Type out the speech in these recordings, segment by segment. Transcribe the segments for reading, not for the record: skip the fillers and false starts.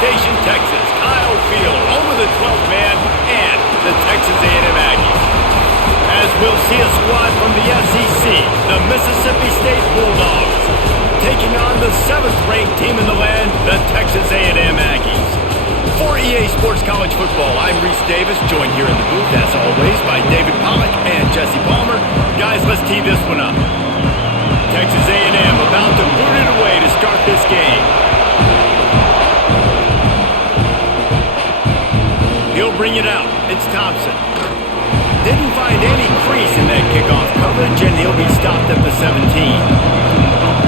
Station, Texas, Kyle Field, home of the 12th man and the Texas A&M Aggies. As we'll see a squad from the SEC, the Mississippi State Bulldogs, taking on the 7th-ranked team in the land, the Texas A&M Aggies. For EA Sports College Football, I'm Reese Davis, joined here in the booth, as always, by David Pollack and Jesse Palmer. Guys, let's tee this one up. Texas A&M about to boot it away to start this game. He'll bring it out. It's Thompson. Didn't find any crease in that kickoff coverage, and he'll be stopped at the 17.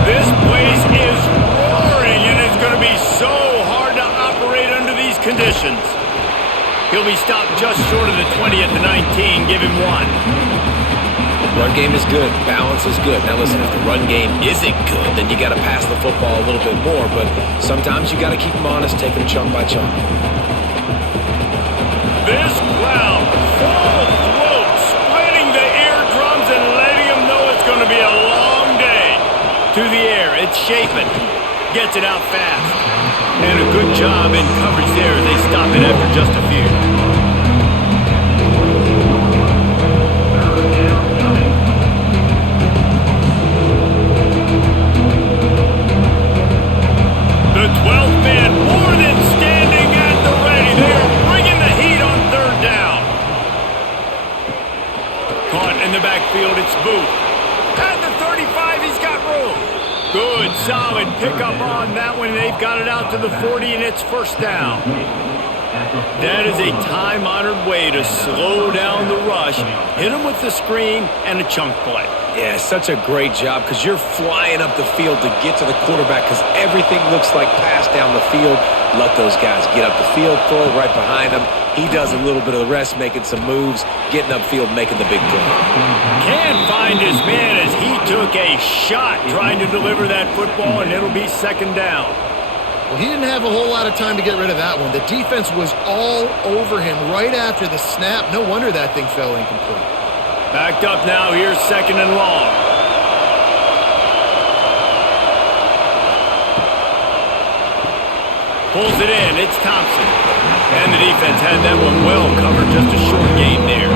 This place is roaring, and it's going to be so hard to operate under these conditions. He'll be stopped just short of the 20 at the 19. Give him 1. Run game is good. Balance is good. Now listen, if the run game isn't good, then you got to pass the football a little bit more. But sometimes you got to keep them honest, take them chunk by chunk. This crowd, full throat, splitting the eardrums and letting them know it's going to be a long day. To the air, it's Chapin. Gets it out fast. And a good job in coverage there as they stop it after just a few. The 12th man more than standing at the ready. They are bringing the heat on 3rd down. Caught in the backfield, it's Booth. At the 35, he's got room. Good, solid pickup on that one. They've got it out to the 40, and it's 1st down. That is a time-honored way to slow down the rush, hit them with the screen, and a chunk play. Yeah, such a great job because you're flying up the field to get to the quarterback because everything looks like pass down the field. Let those guys get up the field, throw it right behind him. He does a little bit of the rest, making some moves, getting upfield, making the big play. Can't find his man as he took a shot trying to deliver that football, and it'll be 2nd down. Well, he didn't have a whole lot of time to get rid of that one. The defense was all over him right after the snap. No wonder that thing fell incomplete. Backed up now. Here's 2nd and long. Pulls it in. It's Thompson. And the defense had that one well covered. Just a short gain there.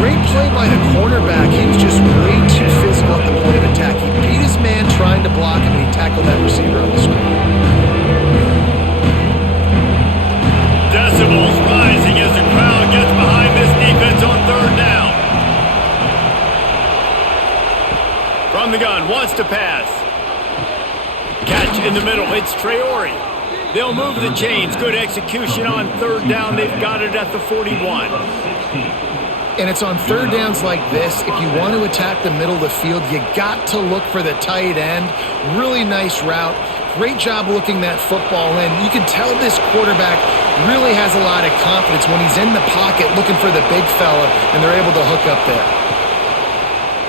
Great play by the cornerback. He was just way too physical at the point of attack. He beat his man trying to block him, and he tackled that receiver on the screen. Decibels rising as the crowd gets behind this defense on 3rd down. From the gun, wants to pass. Catch in the middle, it's Traore. They'll move the chains. Good execution on 3rd down. They've got it at the 41. And it's on 3rd downs like this. If you want to attack the middle of the field, you got to look for the tight end. Really nice route. Great job looking that football in. You can tell this quarterback really has a lot of confidence when he's in the pocket looking for the big fella, and they're able to hook up there.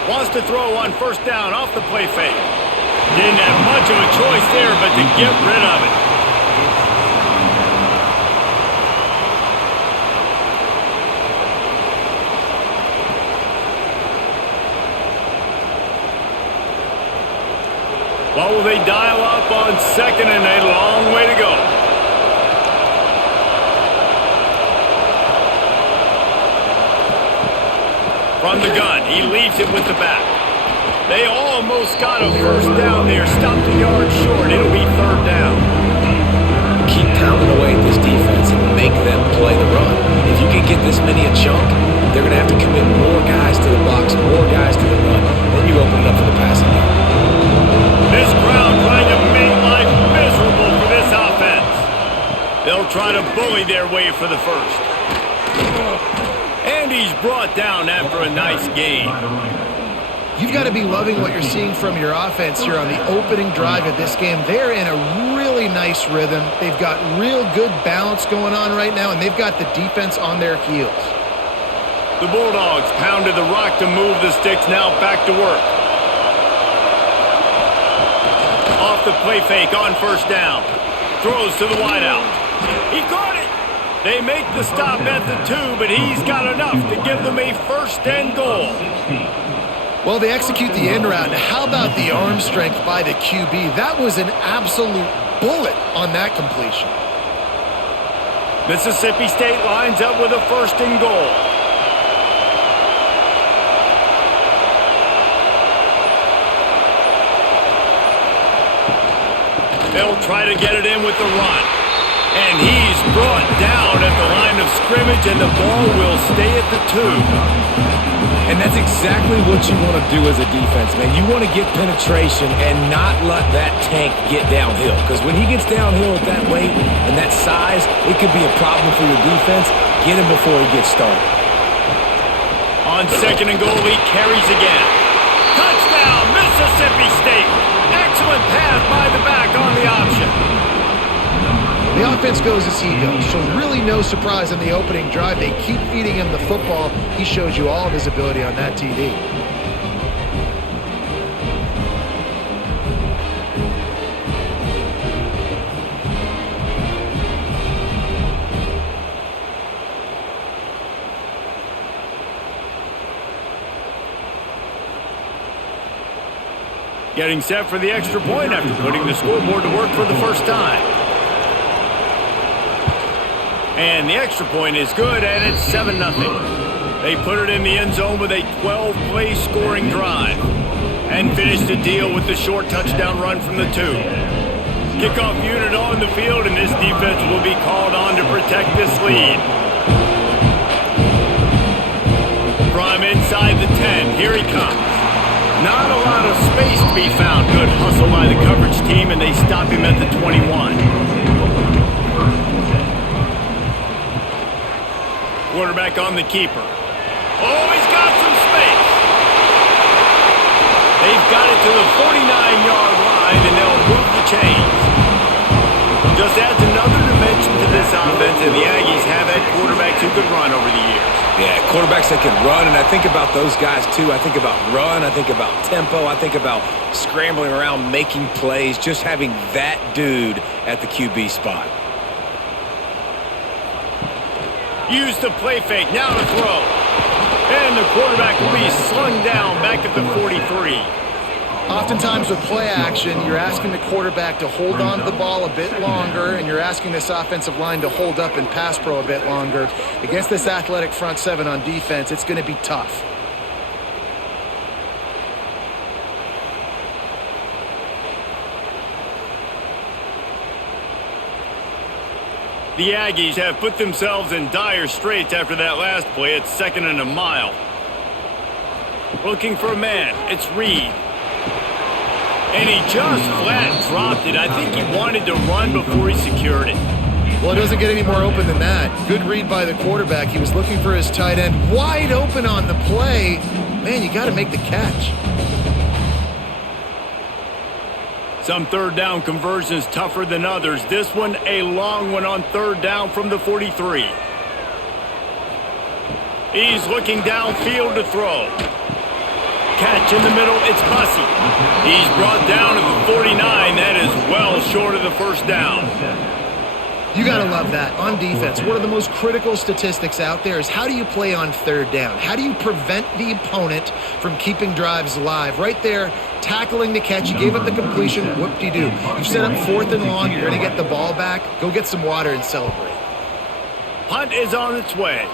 Wants to throw on 1st down off the play fake. Didn't have much of a choice there, but to get rid of it. What will they dial up on 2nd and a long way to go? From the gun, he leaves it with the back. They almost got a 1st down there, stopped a yard short. It'll be 3rd down. Keep pounding away at this defense and make them play the run. If you can get this many a chunk, they're going to have to commit more guys to the box, more guys to the run. Then you open it up for the passing game. This crowd trying to make life miserable for this offense. They'll try to bully their way for the 1st. And he's brought down after a nice gain. You've got to be loving what you're seeing from your offense here on the opening drive of this game. They're in a really nice rhythm. They've got real good balance going on right now, and they've got the defense on their heels. The Bulldogs pounded the rock to move the sticks, now back to work. Off the play fake on 1st down. Throws to the wideout. He caught it. They make the stop at the 2, but he's got enough to give them a 1st and goal. Well, they execute the end route. Now, how about the arm strength by the QB? That was an absolute bullet on that completion. Mississippi State lines up with a 1st and goal. They'll try to get it in with the run. And he's brought down at the line of scrimmage, and the ball will stay at the 2. And that's exactly what you want to do as a defense, man. You want to get penetration and not let that tank get downhill. Because when he gets downhill at that weight and that size, it could be a problem for your defense. Get him before he gets started. On 2nd and goal, he carries again. Touchdown, Mississippi State. Excellent pass by the back on the option. The offense goes as he goes, so really no surprise in the opening drive. They keep feeding him the football. He shows you all of his ability on that TD. Getting set for the extra point after putting the scoreboard to work for the first time. And the extra point is good, and it's 7-0. They put it in the end zone with a 12-play scoring drive and finished the deal with the short touchdown run from the 2. Kickoff unit on the field, and this defense will be called on to protect this lead. From inside the 10, here he comes. Not a lot of space to be found. Good hustle by the coverage team, and they stop him at the 21. Quarterback on the keeper. Oh, he's got some space. They've got it to the 49-yard line, and they'll move the chains. Just adds another dimension to this offense, and the Aggies have had quarterbacks who could run over the years. Yeah, quarterbacks that can run, and I think about those guys too. I think about run, I think about tempo, I think about scrambling around, making plays, just having that dude at the QB spot. Use the play fake, now to throw. And the quarterback will be slung down back at the 43. Oftentimes with play action, you're asking the quarterback to hold on to the ball a bit longer, and you're asking this offensive line to hold up in pass pro a bit longer. Against this athletic front 7 on defense, it's going to be tough. The Aggies have put themselves in dire straits after that last play. It's 2nd and a mile. Looking for a man. It's Reed. And he just flat dropped it. I think he wanted to run before he secured it. Well, it doesn't get any more open than that. Good read by the quarterback. He was looking for his tight end. Wide open on the play. Man, you got to make the catch. Some 3rd down conversions tougher than others. This one, a long one on 3rd down from the 43. He's looking downfield to throw. Catch in the middle, it's Bussey. He's brought down at the 49. That is well short of the 1st down. You got to love that. On defense, one of the most critical statistics out there is how do you play on 3rd down? How do you prevent the opponent from keeping drives alive? Right there, tackling the catch. You gave up the completion. Whoop-de-doo. You've set up 4th and long. You're going to get the ball back. Go get some water and celebrate. Punt is on its way.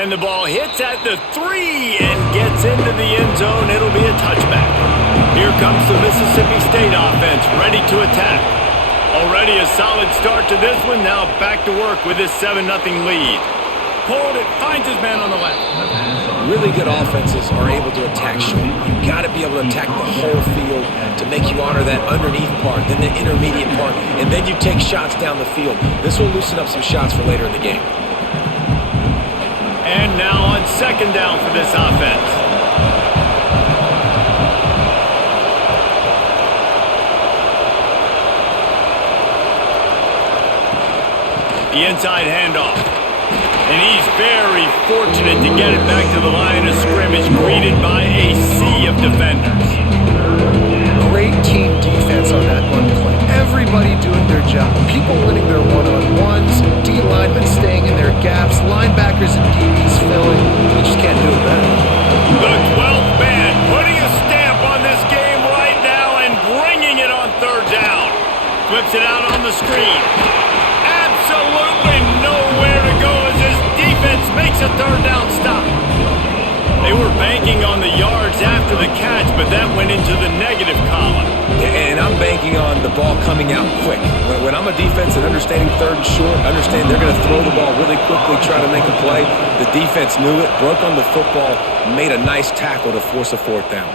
And the ball hits at the 3 and gets into the end zone. It'll be a touchback. Here comes the Mississippi State offense, ready to attack. Already a solid start to this one. Now back to work with this 7-0 lead. Pulled it, finds his man on the left. Really good offenses are able to attack short. You've got to be able to attack the whole field to make you honor that underneath part, then the intermediate part, and then you take shots down the field. This will loosen up some shots for later in the game. And now on 2nd down for this offense. The inside handoff. And he's very fortunate to get it back to the line of scrimmage, greeted by a sea of defenders. Great team defense on that one play. Everybody doing their job. People winning their one-on-ones, D linemen staying in their gaps, linebackers and DBs filling. You just can't do it better. The 12th man putting a stamp on this game right now, and great Whips it out on the screen. Absolutely nowhere to go as his defense makes a third down stop. They were banking on the yards after the catch, but that went into the negative column. And I'm banking on the ball coming out quick. When I'm a defense and understanding third and short, understand they're going to throw the ball really quickly, try to make a play. The defense knew it, broke on the football, made a nice tackle to force a fourth down.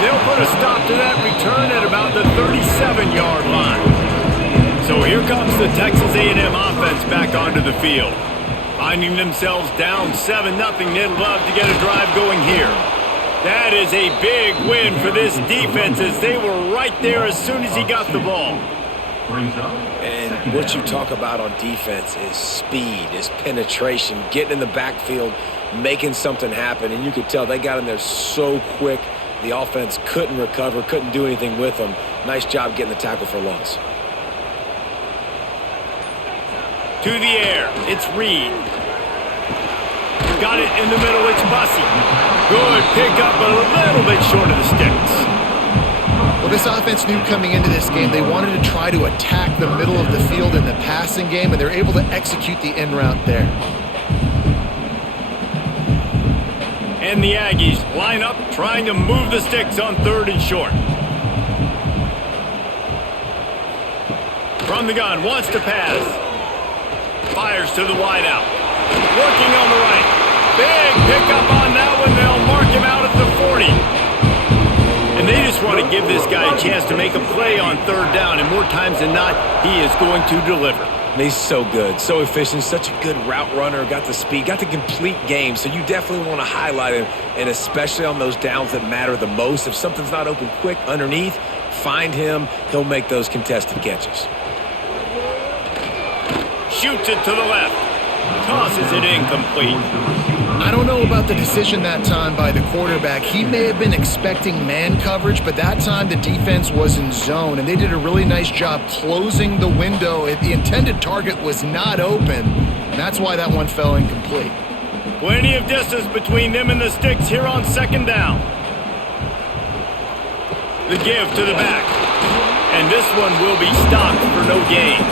They'll put a stop to that return at about the 37-yard line. So here comes the Texas A&M offense back onto the field. Finding themselves down 7-0, they'd love to get a drive going here. That is a big win for this defense as they were right there as soon as he got the ball. And what you talk about on defense is speed, is penetration, getting in the backfield, making something happen. And you could tell they got in there so quick. The offense couldn't recover, couldn't do anything with them. Nice job getting the tackle for loss. To the air, it's Reed. Got it in the middle, it's Bussey. Good pickup, but a little bit short of the sticks. Well, this offense knew coming into this game they wanted to try to attack the middle of the field in the passing game, and they're able to execute the in route there. And the Aggies line up trying to move the sticks on third and short. From the gun, wants to pass. Fires to the wideout. Working on the right. Big pickup on that one. They'll mark him out at the 40. And they just want to give this guy a chance to make a play on third down. And more times than not, he is going to deliver. He's so good, so efficient, such a good route runner, got the speed, got the complete game. So you definitely want to highlight him, and especially on those downs that matter the most. If something's not open quick underneath, find him. He'll make those contested catches. Shoots it to the left. Tosses it incomplete. I don't know about the decision that time by the quarterback. He may have been expecting man coverage, but that time the defense was in zone, and they did a really nice job closing the window. The intended target was not open, and that's why that one fell incomplete. Plenty of distance between them and the sticks here on second down. The give to the back. And this one will be stopped for no gain.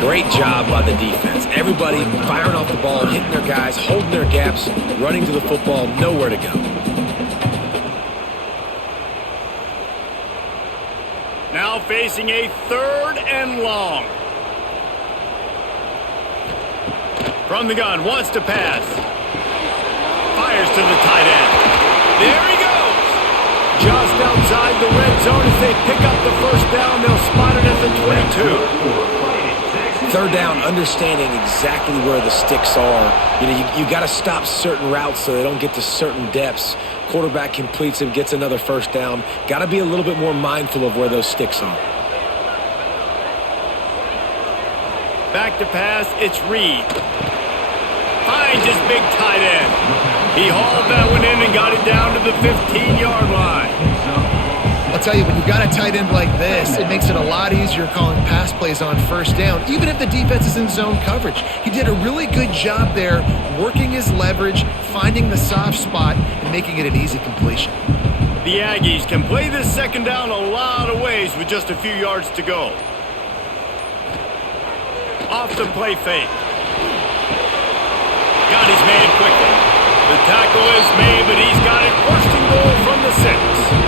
Great job by the defense. Everybody firing off the ball, hitting their guys, holding their gaps, running to the football, nowhere to go. Now facing a third and long. From the gun, wants to pass. Fires to the tight end. There he goes. Just outside the red zone as they pick up the first down. They'll spot it at the 22. Third down, understanding exactly where the sticks are. You got to stop certain routes so they don't get to certain depths. Quarterback completes it, gets another first down. Got to be a little bit more mindful of where those sticks are. Back to pass, it's Reed. Finds his big tight end. He hauled that one in and got it down to the 15-yard line. I'll tell you, when you've got a tight end like this, it makes it a lot easier calling pass plays on first down, even if the defense is in zone coverage. He did a really good job there, working his leverage, finding the soft spot, and making it an easy completion. The Aggies can play this second down a lot of ways with just a few yards to go. Off the play fake. Got his man quickly. The tackle is made, but he's got it first and goal from the 6.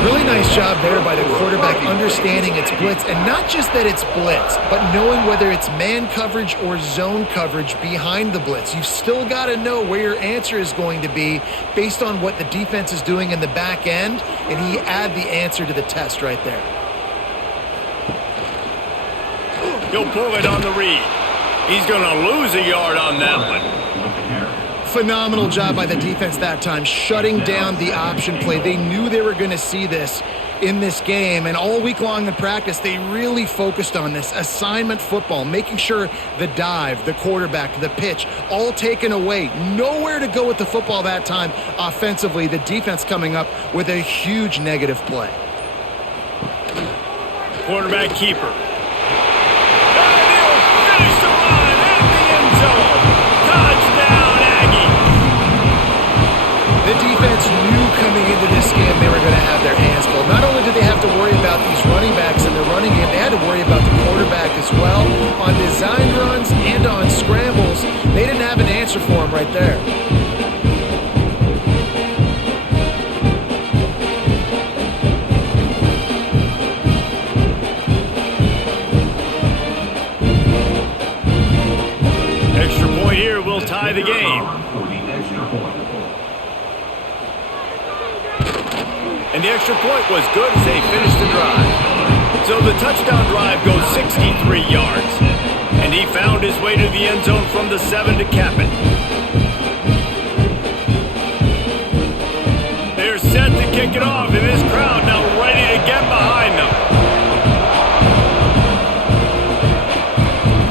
Really nice job there by the quarterback understanding it's blitz, and not just that it's blitz, but knowing whether it's man coverage or zone coverage behind the blitz. You've still got to know where your answer is going to be based on what the defense is doing in the back end, and he add the answer to the test right there. He'll pull it on the read. He's going to lose a yard on that one. Phenomenal job by the defense that time, shutting down the option play. They knew they were going to see this in this game, and all week long in practice, they really focused on this assignment football, making sure the dive, the quarterback, the pitch, all taken away. Nowhere to go with the football that time offensively. The defense coming up with a huge negative play. Quarterback keeper. And he'll finish the run at the end zone. Touchdown, Aggie. The defense knew coming into this game And the extra point was good as they finished the drive. So the touchdown drive goes 63 yards. And he found his way to the end zone from the 7 to cap it. They're set to kick it off, and this crowd now ready to get behind them.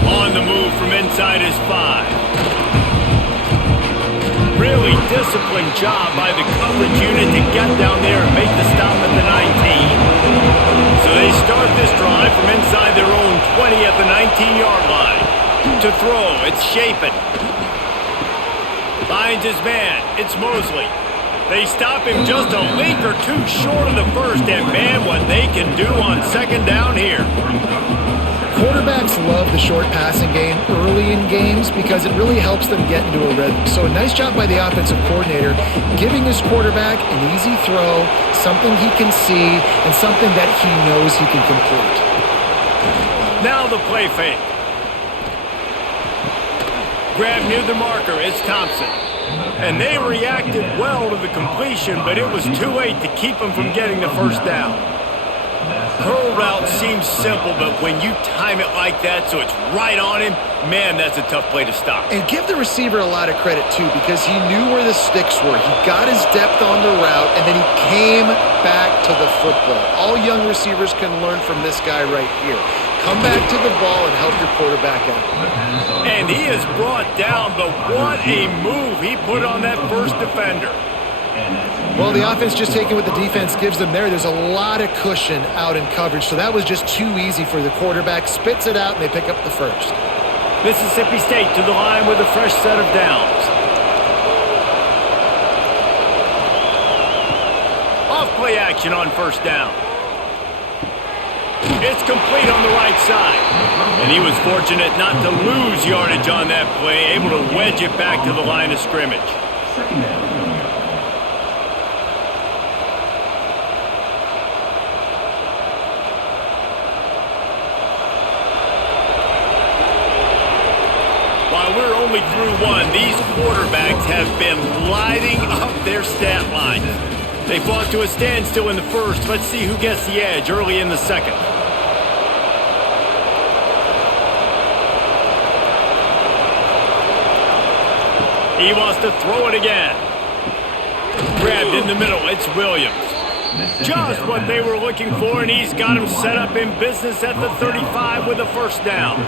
On the move from inside his 5. Really disciplined job by the coverage unit to get down there and make the stop at the 19. So they start this drive from inside their own 20 at the 19-yard line. To throw, it's Shapen. Finds his man, it's Mosley. They stop him just a link or two short of the first, and man, what they can do on second down here. Quarterbacks love the short passing game early in games because it really helps them get into a rhythm. So a nice job by the offensive coordinator giving his quarterback an easy throw, something he can see, and something that he knows he can complete. Now the play fake. Grab near the marker, it's Thompson. And they reacted well to the completion, but it was too late to keep him from getting the first down. Curl route seems simple, but when you time it like that so it's right on him, man, that's a tough play to stop. And give the receiver a lot of credit, too, because he knew where the sticks were. He got his depth on the route, and then he came back to the football. All young receivers can learn from this guy right here. Come back to the ball and help your quarterback out. And he is brought down, but what a move he put on that first defender. Well, the offense just taking what the defense gives them there. There's a lot of cushion out in coverage, so that was just too easy for the quarterback. Spits it out, and they pick up the first. Mississippi State to the line with a fresh set of downs. Off play action on first down. It's complete on the right side. And he was fortunate not to lose yardage on that play, able to wedge it back to the line of scrimmage. Second down. While we're only through one, these quarterbacks have been lighting up their stat line. They fought to a standstill in the first. Let's see who gets the edge early in the second. He wants to throw it again. Grabbed in the middle, it's Williams. Just what they were looking for, and he's got him set up in business at the 35 with a first down.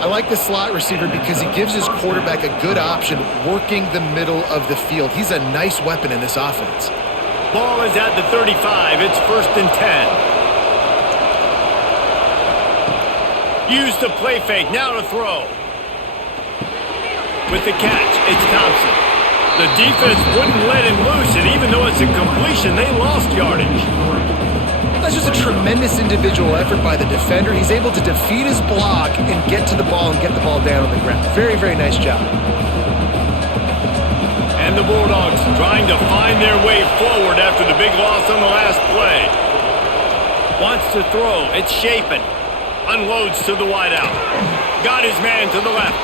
I like the slot receiver because he gives his quarterback a good option working the middle of the field. He's a nice weapon in this offense. Ball is at the 35. It's 1st and 10. Use the play fake. Now to throw. With the catch, it's Thompson. The defense wouldn't let him loose, and even though it's a completion, they lost yardage. That's just a tremendous individual effort by the defender. He's able to defeat his block and get to the ball and get the ball down on the ground. Very, very nice job. And the Bulldogs trying to find their way forward after the big loss on the last play. Wants to throw. It's Shapen. Unloads to the wideout. Got his man to the left.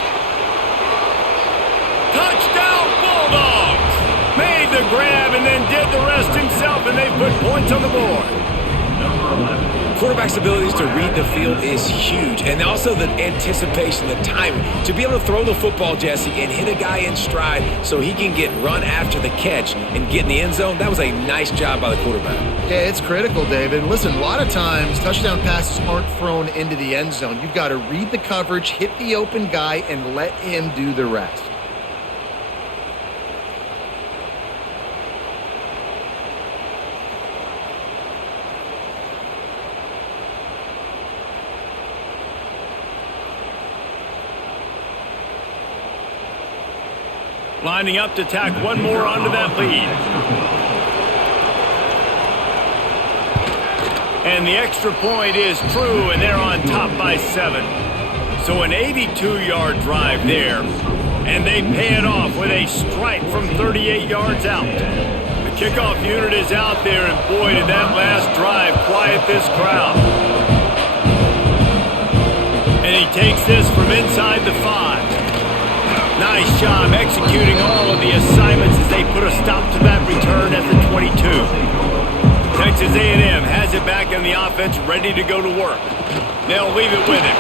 Touchdown Bulldogs! Made the grab and then did the rest himself, and they put points on the board. Quarterback's abilities to read the field is huge, and also the anticipation, the timing. To be able to throw the football, Jesse, and hit a guy in stride so he can get run after the catch and get in the end zone, that was a nice job by the quarterback. Yeah, it's critical, David. And listen, a lot of times touchdown passes aren't thrown into the end zone. You've got to read the coverage, hit the open guy, and let him do the rest. Lining up to tack one more onto that lead. And the extra point is true, and they're on top by 7. So an 82-yard drive there, and they pay it off with a strike from 38 yards out. The kickoff unit is out there, and boy, did that last drive quiet this crowd. And he takes this from inside the 5. Nice job executing all of the assignments as they put a stop to that return at the 22. Texas A&M has it back in the offense, ready to go to work. They'll leave it with him.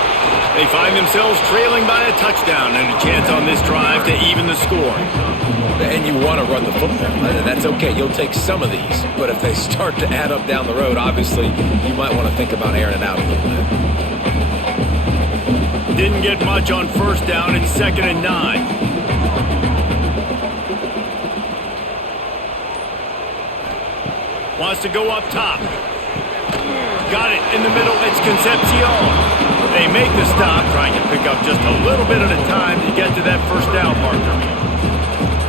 They find themselves trailing by a touchdown and a chance on this drive to even the score. And you want to run the football. That's okay. You'll take some of these. But if they start to add up down the road, obviously, you might want to think about airing it out a little bit. Didn't get much on first down. It's 2nd and 9. Wants to go up top. Got it in the middle. It's Concepcion. They make the stop, trying to pick up just a little bit at a time to get to that first down marker.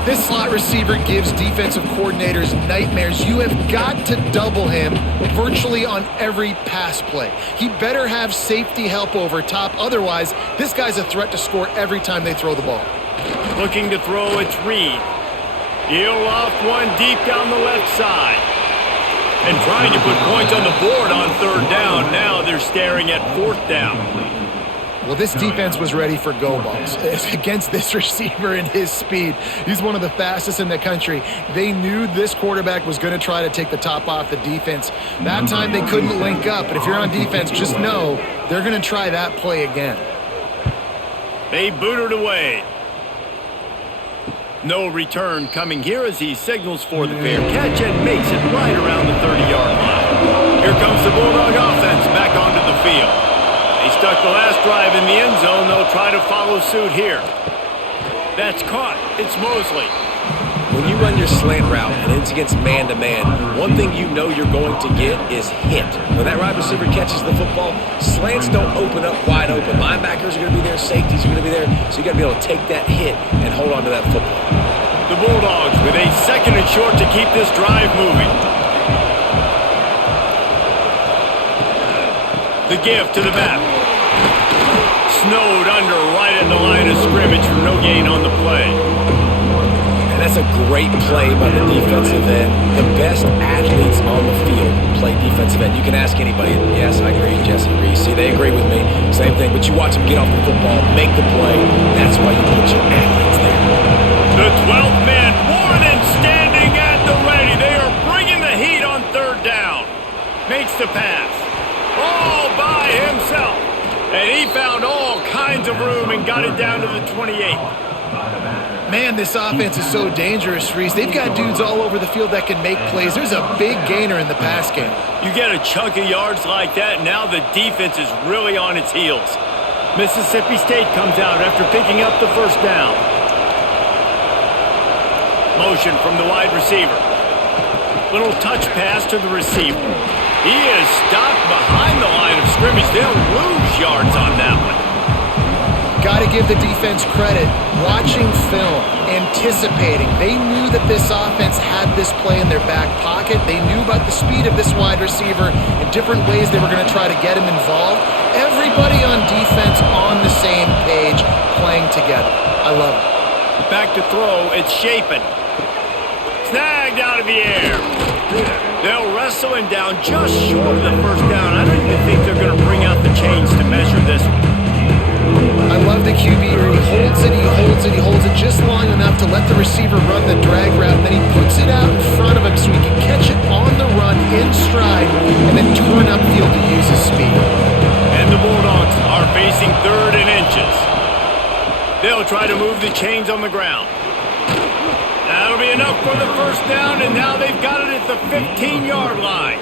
This slot receiver gives defensive coordinators nightmares. You have got to double him virtually on every pass play. He better have safety help over top. Otherwise, this guy's a threat to score every time they throw the ball. Looking to throw, it's Reed. He'll off one deep down the left side. And trying to put points on the board on 3rd down. Now they're staring at 4th down. Well, this defense was ready for go balls against this receiver and his speed. He's one of the fastest in the country. They knew this quarterback was going to try to take the top off the defense. That time they couldn't link up, but if you're on defense, just know they're going to try that play again. They boot it away. No return coming here as he signals for the fair catch and makes it right around the 30-yard line. Here comes the Bulldog offense back onto the field. They stuck the last drive in the end zone. They'll try to follow suit here. That's caught. It's Mosley. When you run your slant route and it's against man-to-man, one thing you know you're going to get is hit. When that wide receiver catches the football, slants don't open up wide open. Linebackers are going to be there, safeties are going to be there, so you got to be able to take that hit and hold on to that football. The Bulldogs with a 2nd and short to keep this drive moving. The give to the back. Snowed under right at the line of scrimmage for no gain on the play. And that's a great play by the defensive end. The best athletes on the field play defensive end. You can ask anybody. Yes, I agree, Jesse Reese. See, they agree with me. Same thing, but you watch them get off the football, make the play. That's why you put your athletes there. The 12th man more than standing at the ready. They are bringing the heat on 3rd down. Makes the pass. All by himself. And he found all kinds of room and got it down to the 28. Man, this offense is so dangerous, Reese. They've got dudes all over the field that can make plays. There's a big gainer in the pass game. You get a chunk of yards like that, now the defense is really on its heels. Mississippi State comes out after picking up the first down. Motion from the wide receiver. Little touch pass to the receiver. He is stopped behind the line of scrimmage. They'll lose yards on that one. Got to give the defense credit. Watching film, anticipating. They knew that this offense had this play in their back pocket. They knew about the speed of this wide receiver and different ways they were going to try to get him involved. Everybody on defense on the same page, playing together. I love it. Back to throw. It's Shapen. Snagged out of the air. They'll wrestle him down just short of the first down. I don't even think they're going to bring out the chains to measure this one. I love the QB here. He holds it, he holds it, he holds it just long enough to let the receiver run the drag route, and then he puts it out in front of him so he can catch it on the run in stride and then turn upfield to use his speed. And the Bulldogs are facing 3rd and inches. They'll try to move the chains on the ground. That'll be enough for the first down, and now they've got it at the 15-yard line.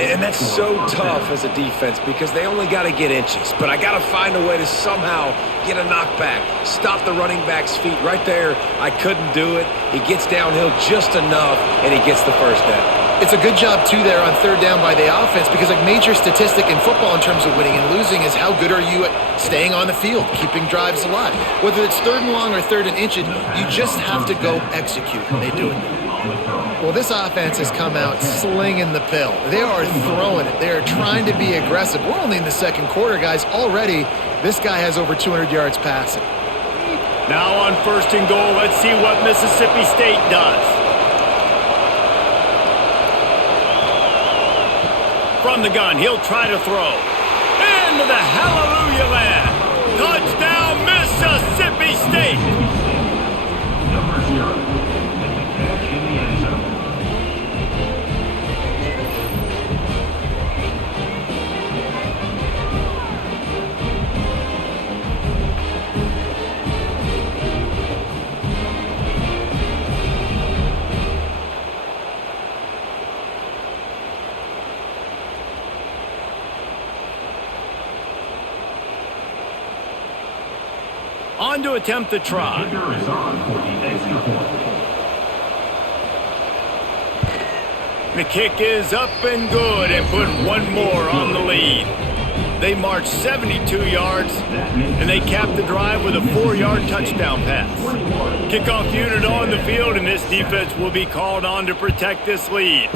And that's so tough as a defense because they only got to get inches. But I got to find a way to somehow get a knockback, stop the running back's feet. Right there, I couldn't do it. He gets downhill just enough, and he gets the first down. It's a good job, too, there on 3rd down by the offense because a major statistic in football in terms of winning and losing is how good are you at staying on the field, keeping drives alive. Whether it's 3rd and long or 3rd and inches, you just have to go execute, and they do it. Well, this offense has come out slinging the pill. They are throwing it. They are trying to be aggressive. We're only in the 2nd quarter, guys. Already, this guy has over 200 yards passing. Now on 1st and goal, let's see what Mississippi State does. From the gun, he'll try to throw. Into the hallelujah land. Touchdown, Mississippi State. on to attempt the try. The kick is up and good and put one more on the lead. They march 72 yards, and they cap the drive with a 4-yard touchdown pass. Kickoff unit on the field, and this defense will be called on to protect this lead.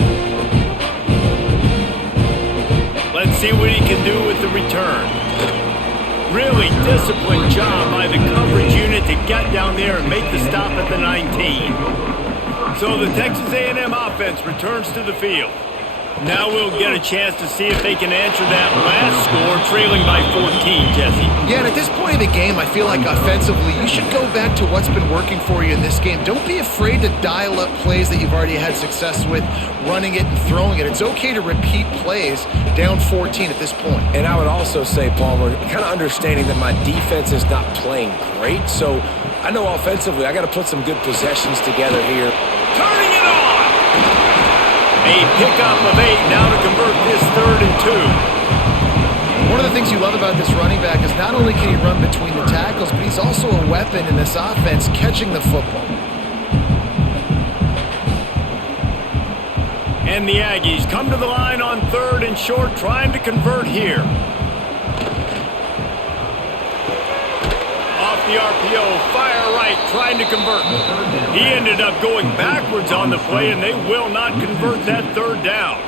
Let's see what he can do with the return. Really disciplined job by the coverage unit to get down there and make the stop at the 19. So the Texas A&M offense returns to the field. Now we'll get a chance to see if they can answer that last score, trailing by 14, Jesse. Yeah, and at this point of the game, I feel like offensively, you should go back to what's been working for you in this game. Don't be afraid to dial up plays that you've already had success with, running it and throwing it. It's okay to repeat plays down 14 at this point. And I would also say, Palmer, kind of understanding that my defense is not playing great, so I know offensively I got to put some good possessions together here. Turning it on! A pickup of 8 now to convert this 3rd and 2. One of the things you love about this running back is not only can he run between the tackles, but he's also a weapon in this offense catching the football. And the Aggies come to the line on 3rd and short, trying to convert here. Off the RPO, fire right, trying to convert. He ended up going backwards on the play, and they will not convert that 3rd down.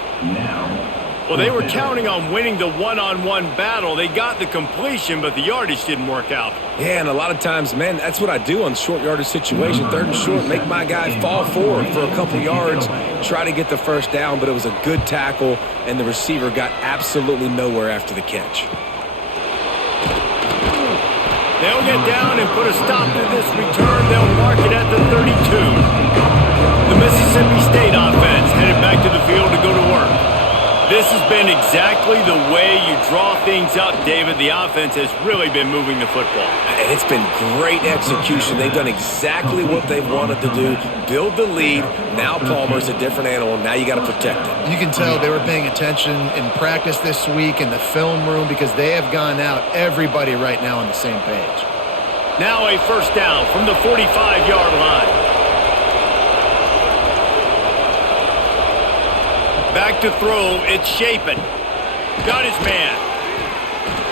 Well, they were counting on winning the one-on-one battle. They got the completion, but the yardage didn't work out. Yeah, and a lot of times, man, that's what I do on short yardage situation. 3rd and short, make my guy fall forward for a couple yards, try to get the 1st down, but it was a good tackle, and the receiver got absolutely nowhere after the catch. They'll get down and put a stop to this return. They'll mark it at the 32. The Mississippi State offense headed back to the field to go to work. This has been exactly the way you draw things up, David. The offense has really been moving the football. And it's been great execution. They've done exactly what they've wanted to do. Build the lead. Now Palmer's a different animal. Now you got to protect it. You can tell they were paying attention in practice this week in the film room because they have gone out, everybody right now on the same page. Now a 1st down from the 45-yard line. Back to throw, it's Shapen. Got his man.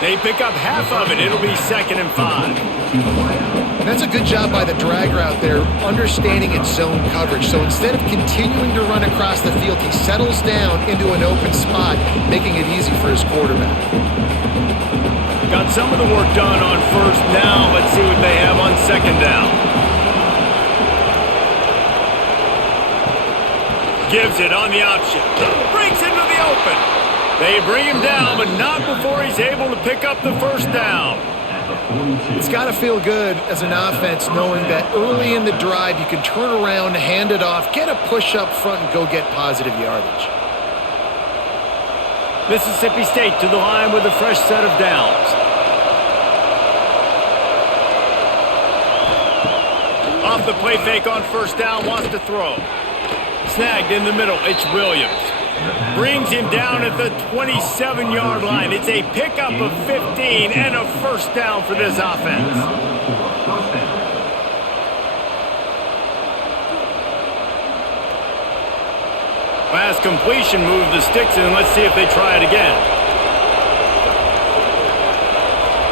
They pick up half of it. It'll be 2nd and 5. And that's a good job by the drag route there, understanding its zone coverage. So instead of continuing to run across the field, he settles down into an open spot, making it easy for his quarterback. Got some of the work done on 1st. Now let's see what they have on 2nd down. Gives it on the option. Breaks into the open. They bring him down, but not before he's able to pick up the 1st down. It's got to feel good as an offense knowing that early in the drive you can turn around, hand it off, get a push up front, and go get positive yardage. Mississippi State to the line with a fresh set of downs. Off the play fake on 1st down, wants to throw. Snagged in the middle, it's Williams. Brings him down at the 27-yard line. It's a pickup of 15 and a 1st down for this offense. Pass completion, move the sticks in. Let's see if they try it again.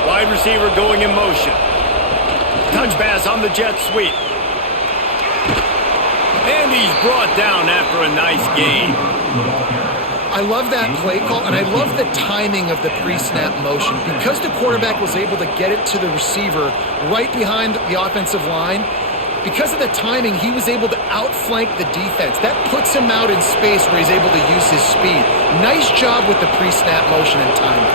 Wide receiver going in motion. Touch pass on the jet sweep. And he's brought down after a nice gain. I love that play call, and I love the timing of the pre-snap motion. Because the quarterback was able to get it to the receiver right behind the offensive line, because of the timing, he was able to outflank the defense. That puts him out in space where he's able to use his speed. Nice job with the pre-snap motion and timing.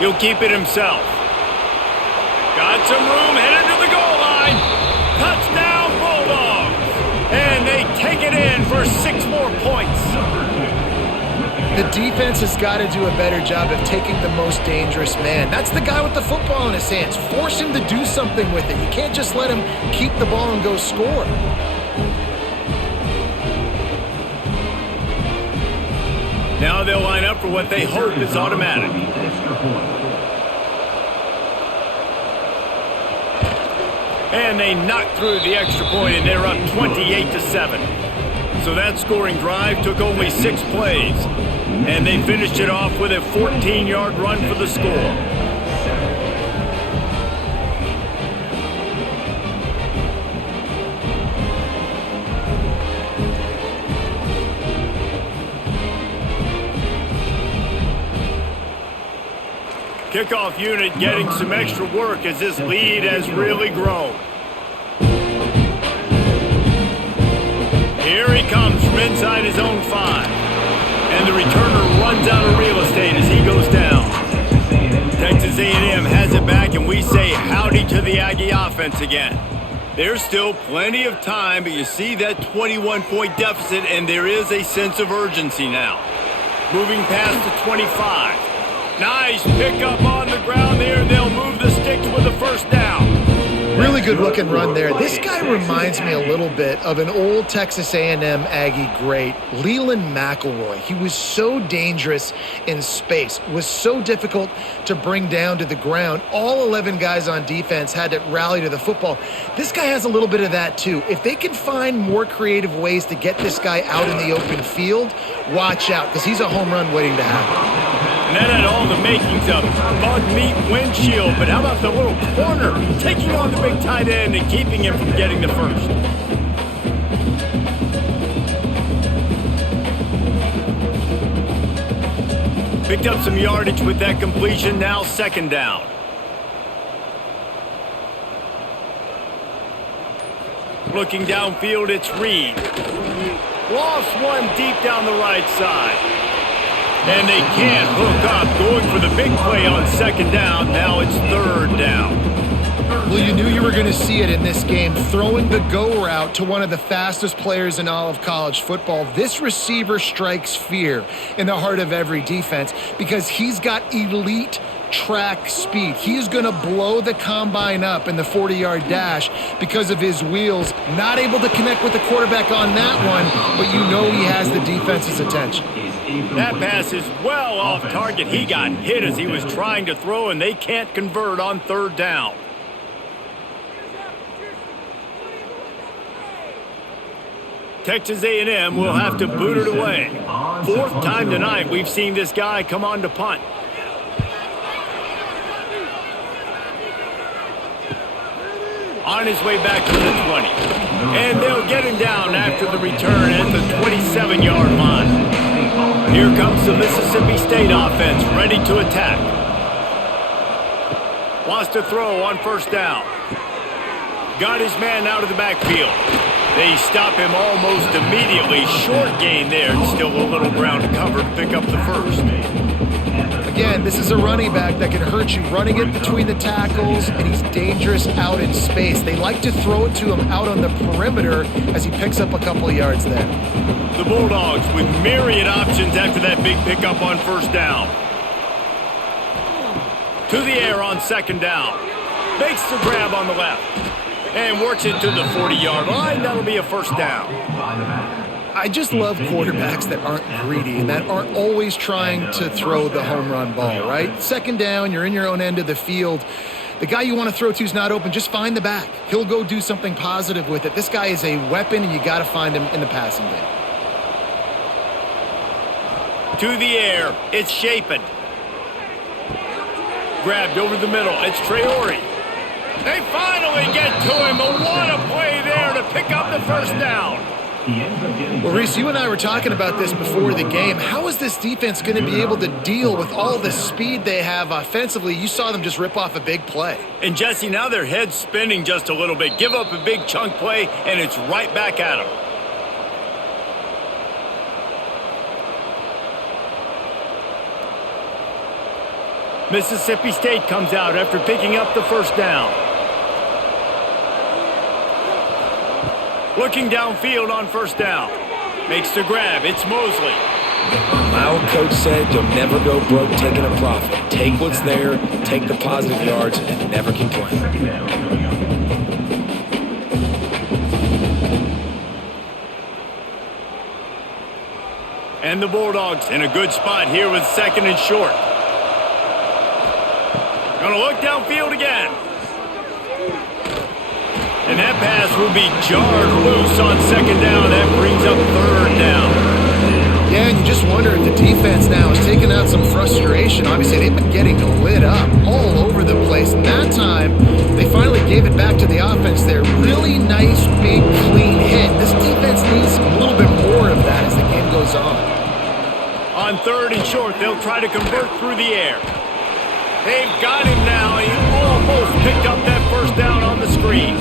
He'll keep it himself. Got some room, headed to the goal line. Touchdown, Bulldogs. And they take it in for 6 more points. The defense has got to do a better job of taking the most dangerous man. That's the guy with the football in his hands. Force him to do something with it. You can't just let him keep the ball and go score. Now they'll line up for what they hope is automatic. And they knocked through the extra point, and they're up 28-7. So that scoring drive took only 6 plays. And they finished it off with a 14-yard run for the score. Kickoff unit getting some extra work as this lead has really grown. Here he comes from inside his own 5. And the returner runs out of real estate as he goes down. Texas A&M has it back, and we say howdy to the Aggie offense again. There's still plenty of time, but you see that 21-point deficit, and there is a sense of urgency now. Moving past the 25. Nice pickup on the ground there, and they'll move the sticks with a first down. Really good looking run there. This guy reminds me a little bit of an old Texas A&M Aggie great, Leland McElroy. He was so dangerous in space, was so difficult to bring down to the ground. All 11 guys on defense had to rally to the football. This guy has a little bit of that too. If they can find more creative ways to get this guy out in the open field, watch out, because he's a home run waiting to happen. And that had all the makings of bug meat windshield, but how about the little corner taking on the big tight end and keeping him from getting the first? Picked up some yardage with that completion, now second down. Looking downfield, it's Reed. Lost one deep down the right side. And they can't hook up, going for the big play on second down. Now it's third down. Well, you knew you were going to see it in this game. Throwing the go route to one of the fastest players in all of college football. This receiver strikes fear in the heart of every defense because he's got elite track speed. He is going to blow the combine up in the 40-yard dash because of his wheels. Not able to connect with the quarterback on that one, but you know he has the defense's attention. That pass is well off target. He got hit as he was trying to throw, and they can't convert on third down. Texas A&M will have to boot it away. 4th time tonight we've seen this guy come on to punt. On his way back to the 20. And they'll get him down after the return at the 27-yard line. Here comes the Mississippi State offense, ready to attack. Wants to throw on first down. Got his man out of the backfield. They stop him almost immediately. Short gain there, and still a little ground covered to pick up the first. Again, this is a running back that can hurt you, running it between the tackles, and he's dangerous out in space. They like to throw it to him out on the perimeter as he picks up a couple of yards there. The Bulldogs with myriad options after that big pickup on first down. To the air on second down. Makes the grab on the left. And works it to the 40-yard line. That'll be a first down. I just love quarterbacks that aren't greedy and that aren't always trying to throw the home run ball, right? Second down, you're in your own end of the field. The guy you want to throw to is not open. Just find the back. He'll go do something positive with it. This guy is a weapon, and you got to find him in the passing game. To the air, it's Shapen. Grabbed over the middle, it's Traore. They finally get to him, but what a play there to pick up the first down. Well, Reese, you and I were talking about this before the game. How is this defense going to be able to deal with all the speed they have offensively? You saw them just rip off a big play. And, Jesse, now their head's spinning just a little bit. Give up a big chunk play, and it's right back at them. Mississippi State comes out after picking up the first down. Looking downfield on first down. Makes the grab. It's Mosley. My old coach said you'll never go broke taking a profit. Take what's there, take the positive yards, and never complain. And the Bulldogs in a good spot here with second and short. Gonna look downfield again. And that pass will be jarred loose on second down. That brings up third down. Yeah, and you just wonder if the defense now is taking out some frustration. Obviously, they've been getting lit up all over the place. And that time, they finally gave it back to the offense there. Really nice, big, clean hit. This defense needs a little bit more of that as the game goes on. On third and short, they'll try to convert through the air. They've got him now. He almost picked up that first down on the screen.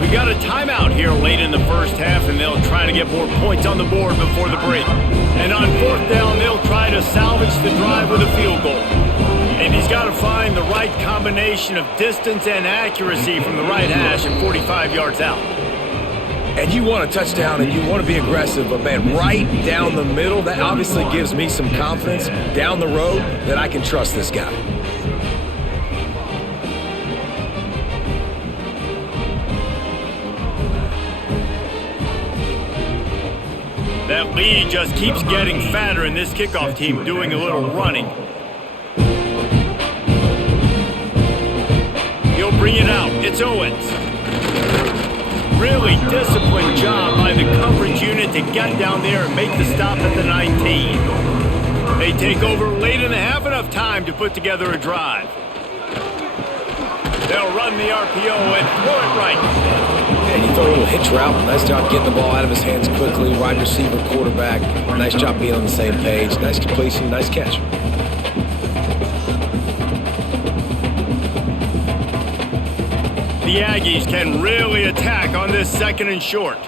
We got a timeout here late in the first half, and they'll try to get more points on the board before the break. And on fourth down, they'll try to salvage the drive with a field goal. And he's got to find the right combination of distance and accuracy from the right hash and 45 yards out. And you want a touchdown and you want to be aggressive, but man, right down the middle, that obviously gives me some confidence down the road that I can trust this guy. That lead just keeps getting fatter, and this kickoff team doing a little running. He'll bring it out. It's Owens. Really disciplined job by the coverage unit to get down there and make the stop at the 19. They take over late in the half, enough time to put together a drive. They'll run the RPO and throw it right. And you throw a little hitch route. Nice job getting the ball out of his hands quickly. Wide receiver, quarterback. Nice job being on the same page. Nice completion, nice catch. The Aggies can really attack on this second and short.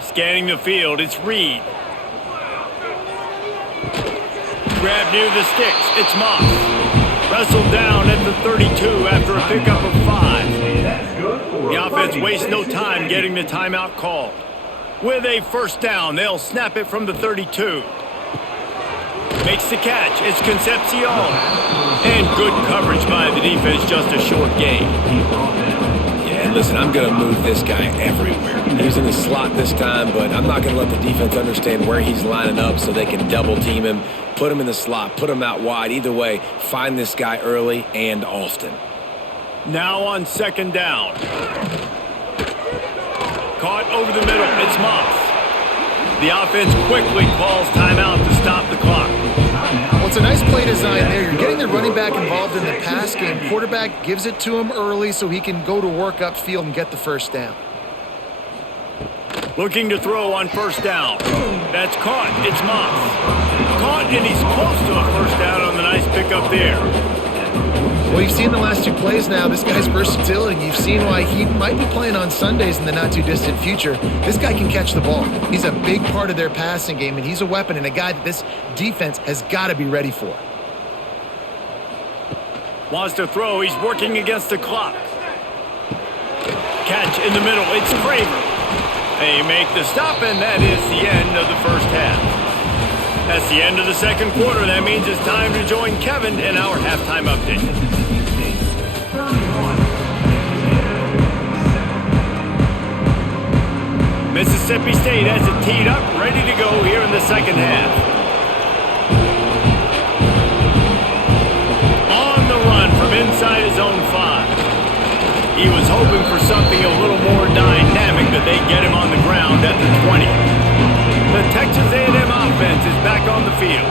Scanning the field, it's Reed. Grab near the sticks, it's Moss. Wrestled down at the 32 after a pickup of 5. The offense wastes no time getting the timeout called. With a first down, they'll snap it from the 32. Makes the catch. It's Concepcion. And good coverage by the defense, just a short gain. Yeah, and listen, I'm going to move this guy everywhere. He's in the slot this time, but I'm not going to let the defense understand where he's lining up so they can double team him, put him in the slot, put him out wide. Either way, find this guy early and often. Now on second down. Caught over the middle. It's Moss. The offense quickly calls timeout to stop the clock. Well, it's a nice play design there. You're getting the running back involved in the pass game. Quarterback gives it to him early so he can go to work upfield and get the first down. Looking to throw on first down. That's caught. It's Moss. Caught, and he's close to a first down on the nice pickup there. Well, you've seen the last two plays now. This guy's versatility. You've seen why he might be playing on Sundays in the not-too-distant future. This guy can catch the ball. He's a big part of their passing game, and he's a weapon and a guy that this defense has got to be ready for. Wants to throw. He's working against the clock. Catch in the middle. It's Craver. They make the stop, and that is the end of the first half. That's the end of the second quarter. That means it's time to join Kevin in our halftime update. Mississippi State has it teed up, ready to go here in the second half. On the run from inside his own 5. He was hoping for something a little more dynamic, but they get him on the ground at the 20. The Texas A&M offense is back on the field.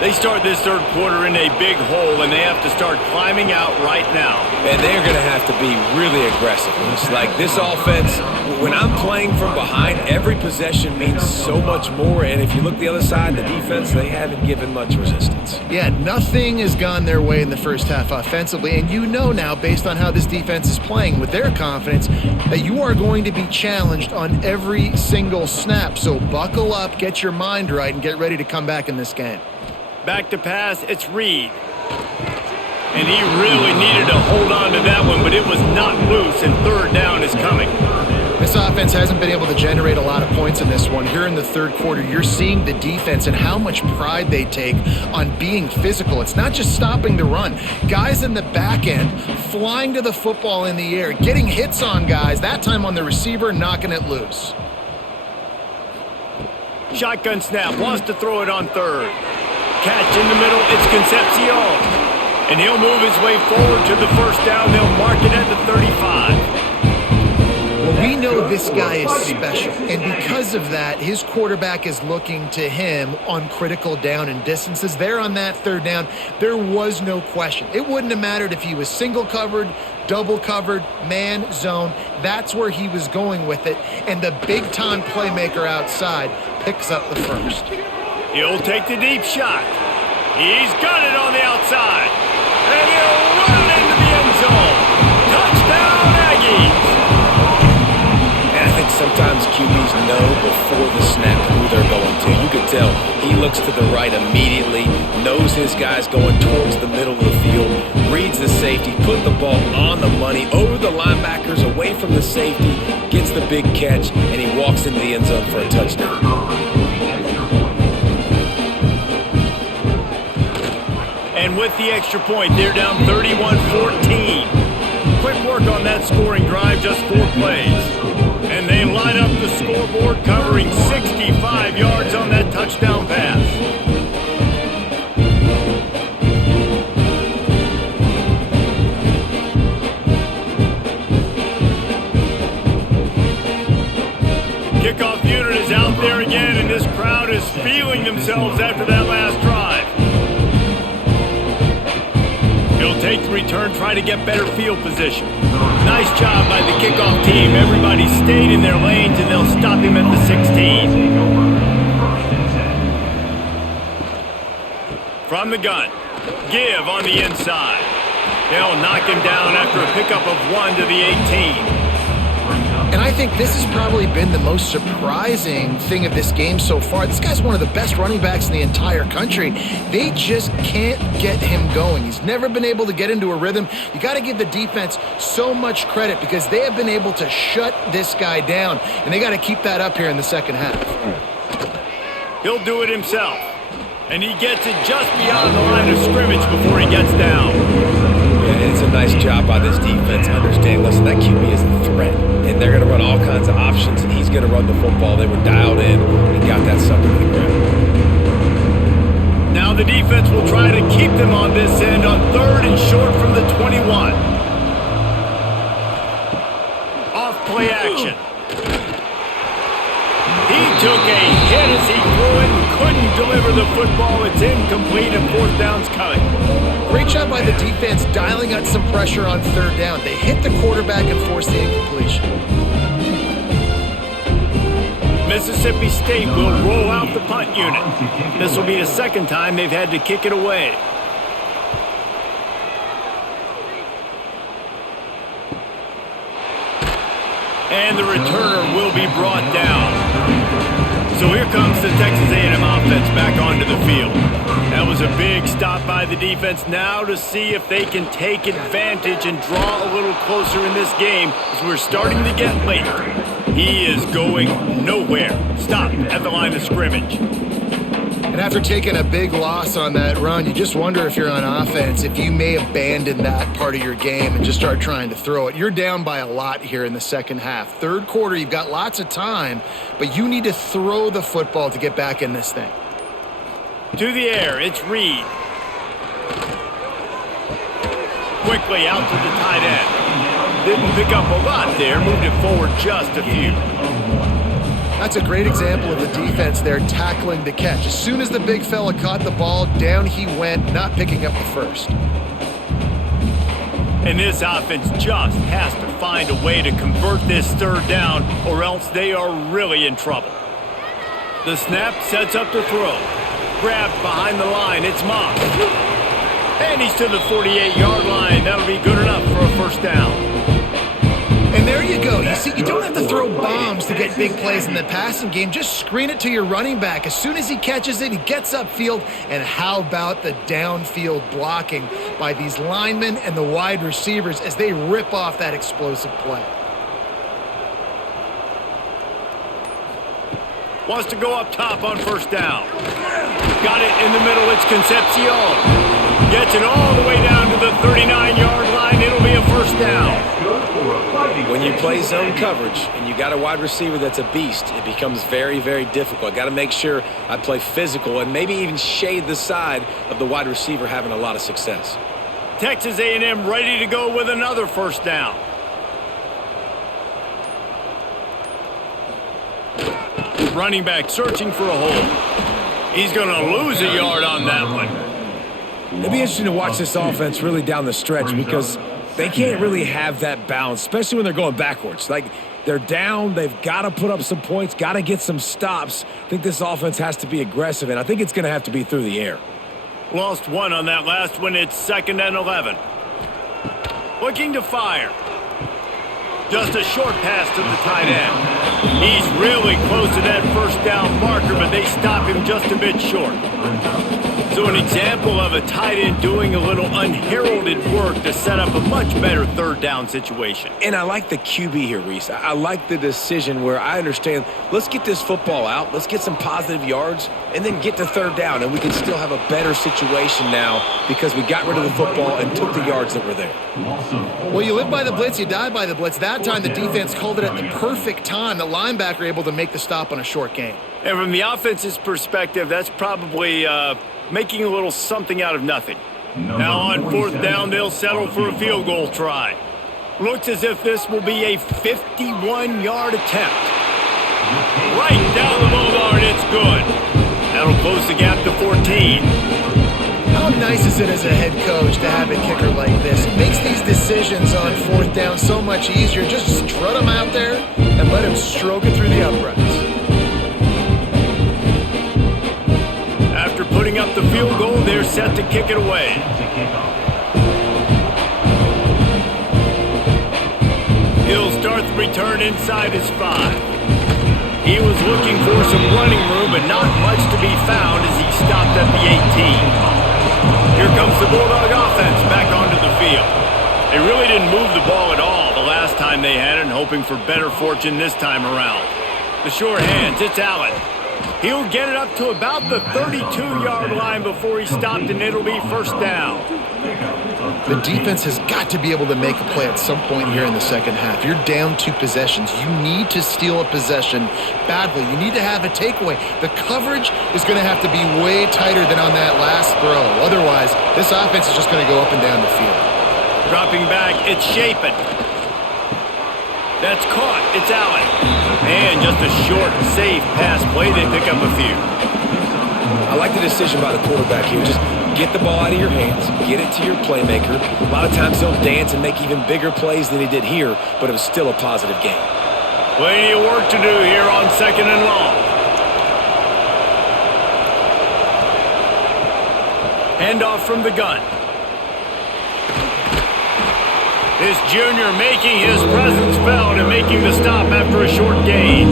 They start this third quarter in a big hole, and they have to start climbing out right now. And they're going to have to be really aggressive. It's like this offense, when I'm playing from behind, every possession means so much more. And if you look the other side, the defense, they haven't given much resistance. Yeah, nothing has gone their way in the first half offensively. And you know now, based on how this defense is playing with their confidence, that you are going to be challenged on every single snap. So buckle up, get your mind right, and get ready to come back in this game. Back to pass, it's Reed. And he really needed to hold on to that one, but it was not loose, and third down is coming. This offense hasn't been able to generate a lot of points in this one. Here in the third quarter, you're seeing the defense and how much pride they take on being physical. It's not just stopping the run. Guys in the back end flying to the football in the air, getting hits on guys, that time on the receiver, knocking it loose. Shotgun snap, wants to throw it on third. Catch in the middle, it's Concepcion. And he'll move his way forward to the first down. They'll mark it at the 35. Well, we know this guy is special, and because of that, his quarterback is looking to him on critical down and distances. There on that third down, there was no question. It wouldn't have mattered if he was single covered, double covered, man, zone. That's where he was going with it, and the big-time playmaker outside picks up the first. He'll take the deep shot. He's got it on the outside, and he'll run it into the end zone. Touchdown, Aggies! I think sometimes QBs know before the snap who they're going to. You could tell he looks to the right immediately, knows his guy's going towards the middle of the field, reads the safety, put the ball on the money, over the linebackers, away from the safety, gets the big catch, and he walks into the end zone for a touchdown. And with the extra point, they're down 31-14. Quick work on that scoring drive, just 4 plays. And they line up the scoreboard, covering 65 yards on that touchdown pass. Kickoff unit is out there again, and this crowd is feeling themselves after that last drive. He'll take the return, try to get better field position. Nice job by the kickoff team. Everybody stayed in their lanes, and they'll stop him at the 16. From the gun, give on the inside. They'll knock him down after a pickup of 1 to the 18. And I think this has probably been the most surprising thing of this game so far. This guy's one of the best running backs in the entire country. They just can't get him going. He's never been able to get into a rhythm. You got to give the defense so much credit because they have been able to shut this guy down, and they got to keep that up here in the second half. He'll do it himself, and he gets it just beyond the line of scrimmage before he gets down. And it's a nice job by this defense understanding, listen, that QB is a threat. And they're going to run all kinds of options, and he's going to run the football. They were dialed in and got that sucker to the ground. Now the defense will try to keep them on this end on 3rd and short from the 21. Off play action. He took a hit as he threw it and couldn't deliver the football. It's incomplete and 4th down's coming. Great job by the defense dialing out some pressure on 3rd down. They hit the quarterback and forced the incompletion. Mississippi State will roll out the punt unit. This will be the 2nd time they've had to kick it away. And the returner will be brought down. So here comes the Texas A&M offense back onto the field. That was a big stop by the defense. Now to see if they can take advantage and draw a little closer in this game as we're starting to get late. He is going nowhere. Stop at the line of scrimmage. And after taking a big loss on that run, you just wonder if you're on offense, if you may abandon that part of your game and just start trying to throw it. You're down by a lot here in the second half. 3rd quarter, you've got lots of time, but you need to throw the football to get back in this thing. To the air, it's Reed. Quickly out to the tight end. Didn't pick up a lot there, moved it forward just a few. That's a great example of the defense there tackling the catch. As soon as the big fella caught the ball, down he went, not picking up the first. And this offense just has to find a way to convert this 3rd down, or else they are really in trouble. The snap sets up the throw. Grabbed behind the line, it's Moss. And he's to the 48-yard line. That'll be good enough for a 1st down. And there you go. You see, you don't have to throw bombs to get big plays in the passing game. Just screen it to your running back. As soon as he catches it, he gets upfield. And how about the downfield blocking by these linemen and the wide receivers as they rip off that explosive play? Wants to go up top on 1st down. Got it in the middle. It's Concepcion. Gets it all the way down to the 39-yard line. It'll be a 1st down. When you play zone coverage and you got a wide receiver that's a beast, it becomes very, very difficult. Got to make sure I play physical and maybe even shade the side of the wide receiver having a lot of success. Texas A&M ready to go with another first down. Running back searching for a hole. He's going to lose a yard on that one. It'll be interesting to watch this offense really down the stretch because they can't really have that balance, especially when they're going backwards. Like, they're down, they've got to put up some points, got to get some stops. I think this offense has to be aggressive, and I think it's going to have to be through the air. Lost one on that last one. It's 2nd and 11. Looking to fire. Just a short pass to the tight end. He's really close to that first down marker, but they stop him just a bit short. So an example of a tight end doing a little unheralded work to set up a much better third down situation. And I like the QB here, Reese. I like the decision where I understand, let's get this football out, let's get some positive yards, and then get to third down, and we can still have a better situation now because we got rid of the football and took the yards that were there. Well, you live by the blitz, you die by the blitz. That time the defense called it at the perfect time. The linebacker able to make the stop on a short gain. And from the offense's perspective, that's probably making a little something out of nothing. Now on 4th down, they'll settle for a field goal try. Looks as if this will be a 51-yard attempt. Right down the boulevard, it's good. That'll close the gap to 14. How nice is it as a head coach to have a kicker like this? It makes these decisions on 4th down so much easier. Just strut him out there and let him stroke it through the uprights. After putting up the field goal, they're set to kick it away. He'll start the return inside his 5. He was looking for some running room, but not much to be found as he stopped at the 18. Here comes the Bulldog offense back onto the field. They really didn't move the ball at all the last time they had it, and hoping for better fortune this time around. The short hands, it's Allen. He'll get it up to about the 32-yard line before he stopped, and it'll be first down. The defense has got to be able to make a play at some point here in the second half. You're down 2 possessions. You need to steal a possession badly. You need to have a takeaway. The coverage is going to have to be way tighter than on that last throw. Otherwise, this offense is just going to go up and down the field. Dropping back, it's Shapen. That's caught. It's Allen. And just a short, safe pass play. They pick up a few. I like the decision by the quarterback here. Just get the ball out of your hands, get it to your playmaker. A lot of times he'll dance and make even bigger plays than he did here, but it was still a positive game. Plenty of work to do here on 2nd and long. Handoff from the gun. This junior making his presence felt and making the stop after a short gain.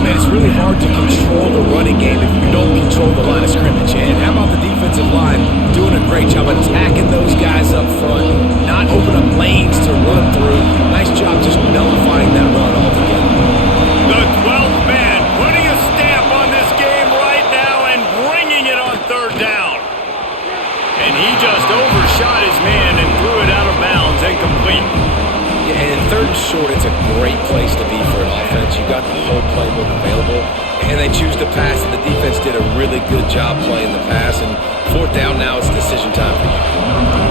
Man, it's really hard to control the running game if you don't control the line of scrimmage. And how about the defensive line doing a great job attacking those guys up front, not open up lanes to run through. Nice job just nullifying that run altogether. The 12th man putting a stamp on this game right now and bringing it on 3rd down. And he just overshot his man and threw it out of bounds and complete. Yeah, and in 3rd and short, it's a great place to be for an offense. You got the whole playbook available, and they choose to pass, and the defense did a really good job playing the pass. And 4th down now, it's decision time for you.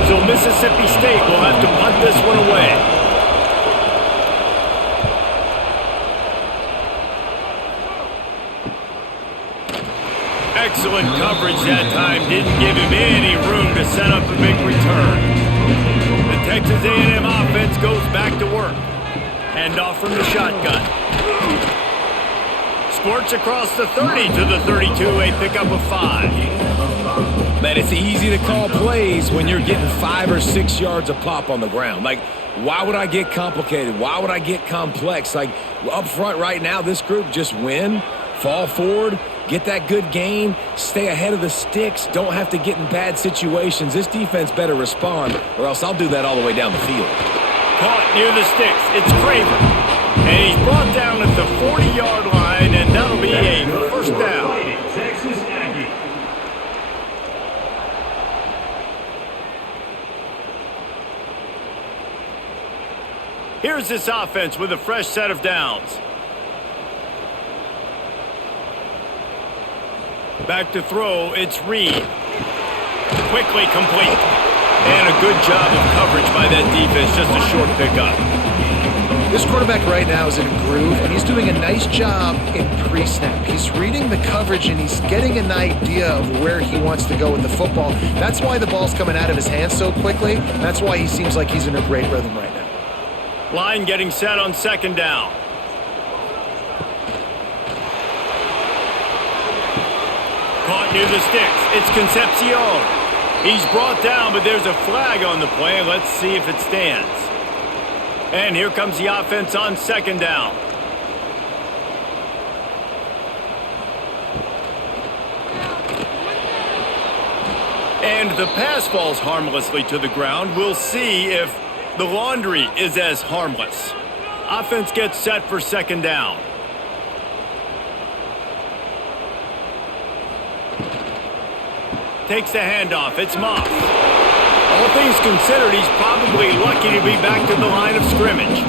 So Mississippi State will have to punt this one away. Excellent coverage that time. Didn't give him any room to set up a big return. The Texas A&M offense goes back to work. Handoff from the shotgun. Squirts across the 30 to the 32. A pickup of 5. Man, it's easy to call plays when you're getting 5 or 6 yards a pop on the ground. Like, why would I get complicated? Why would I get complex? Like, up front right now, this group just win, fall forward, get that good gain, stay ahead of the sticks, don't have to get in bad situations. This defense better respond, or else I'll do that all the way down the field. Caught near the sticks. It's Craver. And he's brought down at the 40-yard line, and that'll be a first down. Texas Aggie. Here's this offense with a fresh set of downs. Back to throw, it's Reed. Quickly complete. And a good job of coverage by that defense, just a short pickup. This quarterback right now is in a groove, and he's doing a nice job in pre-snap. He's reading the coverage, and he's getting an idea of where he wants to go with the football. That's why the ball's coming out of his hands so quickly. That's why he seems like he's in a great rhythm right now. Line getting set on second down. Caught near the sticks. It's Concepcion. He's brought down, but there's a flag on the play. Let's see if it stands. And here comes the offense on second down. And the pass falls harmlessly to the ground. We'll see if the laundry is as harmless. Offense gets set for second down. Takes the handoff. It's Moss. All things considered, he's probably lucky to be back to the line of scrimmage.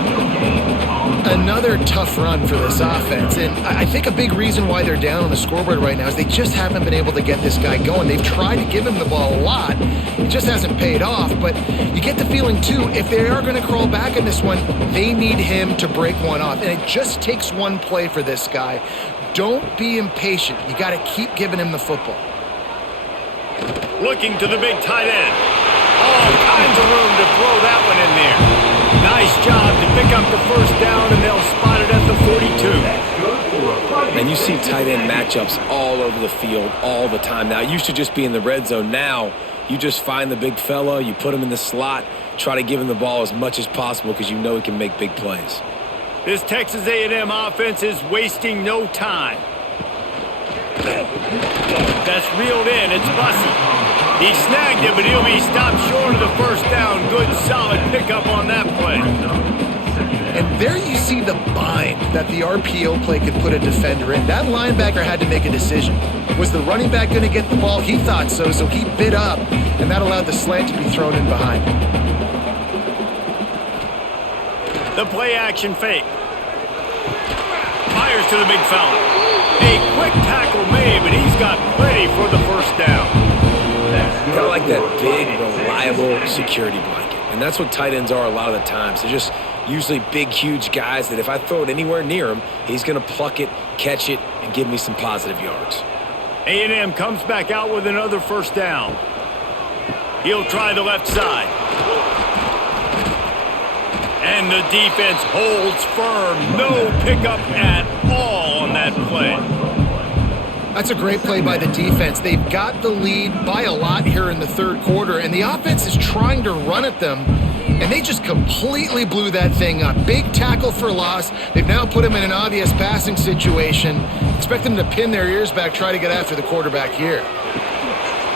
Another tough run for this offense, and I think a big reason why they're down on the scoreboard right now is they just haven't been able to get this guy going. They've tried to give him the ball a lot. It just hasn't paid off, but you get the feeling, too, if they are going to crawl back in this one, they need him to break one off, and it just takes one play for this guy. Don't be impatient. You got to keep giving him the football. Looking to the big tight end. All kinds of room to throw that one in there. Nice job to pick up the first down, and they'll spot it at the 42. And you see tight end matchups all over the field all the time. Now, it used to just be in the red zone. Now, you just find the big fella, you put him in the slot, try to give him the ball as much as possible because you know he can make big plays. This Texas A&M offense is wasting no time. That's reeled in. It's Bussey. He snagged it, but he'll be stopped short of the first down. Good, solid pickup on that play. And there you see the bind that the RPO play could put a defender in. That linebacker had to make a decision. Was the running back going to get the ball? He thought so, so he bit up, and that allowed the slant to be thrown in behind him. The play action fake. Fires to the big fella. A quick tackle made, but he's got plenty for the first down. Kind of like that big, reliable security blanket. And that's what tight ends are a lot of the times. They're just usually big, huge guys that if I throw it anywhere near him, he's going to pluck it, catch it, and give me some positive yards. A&M comes back out with another first down. He'll try the left side. And the defense holds firm. No pickup at all on that play. That's a great play by the defense. They've got the lead by a lot here in the third quarter, and the offense is trying to run at them, and they just completely blew that thing up. Big tackle for loss. They've now put him in an obvious passing situation. Expect them to pin their ears back, try to get after the quarterback here.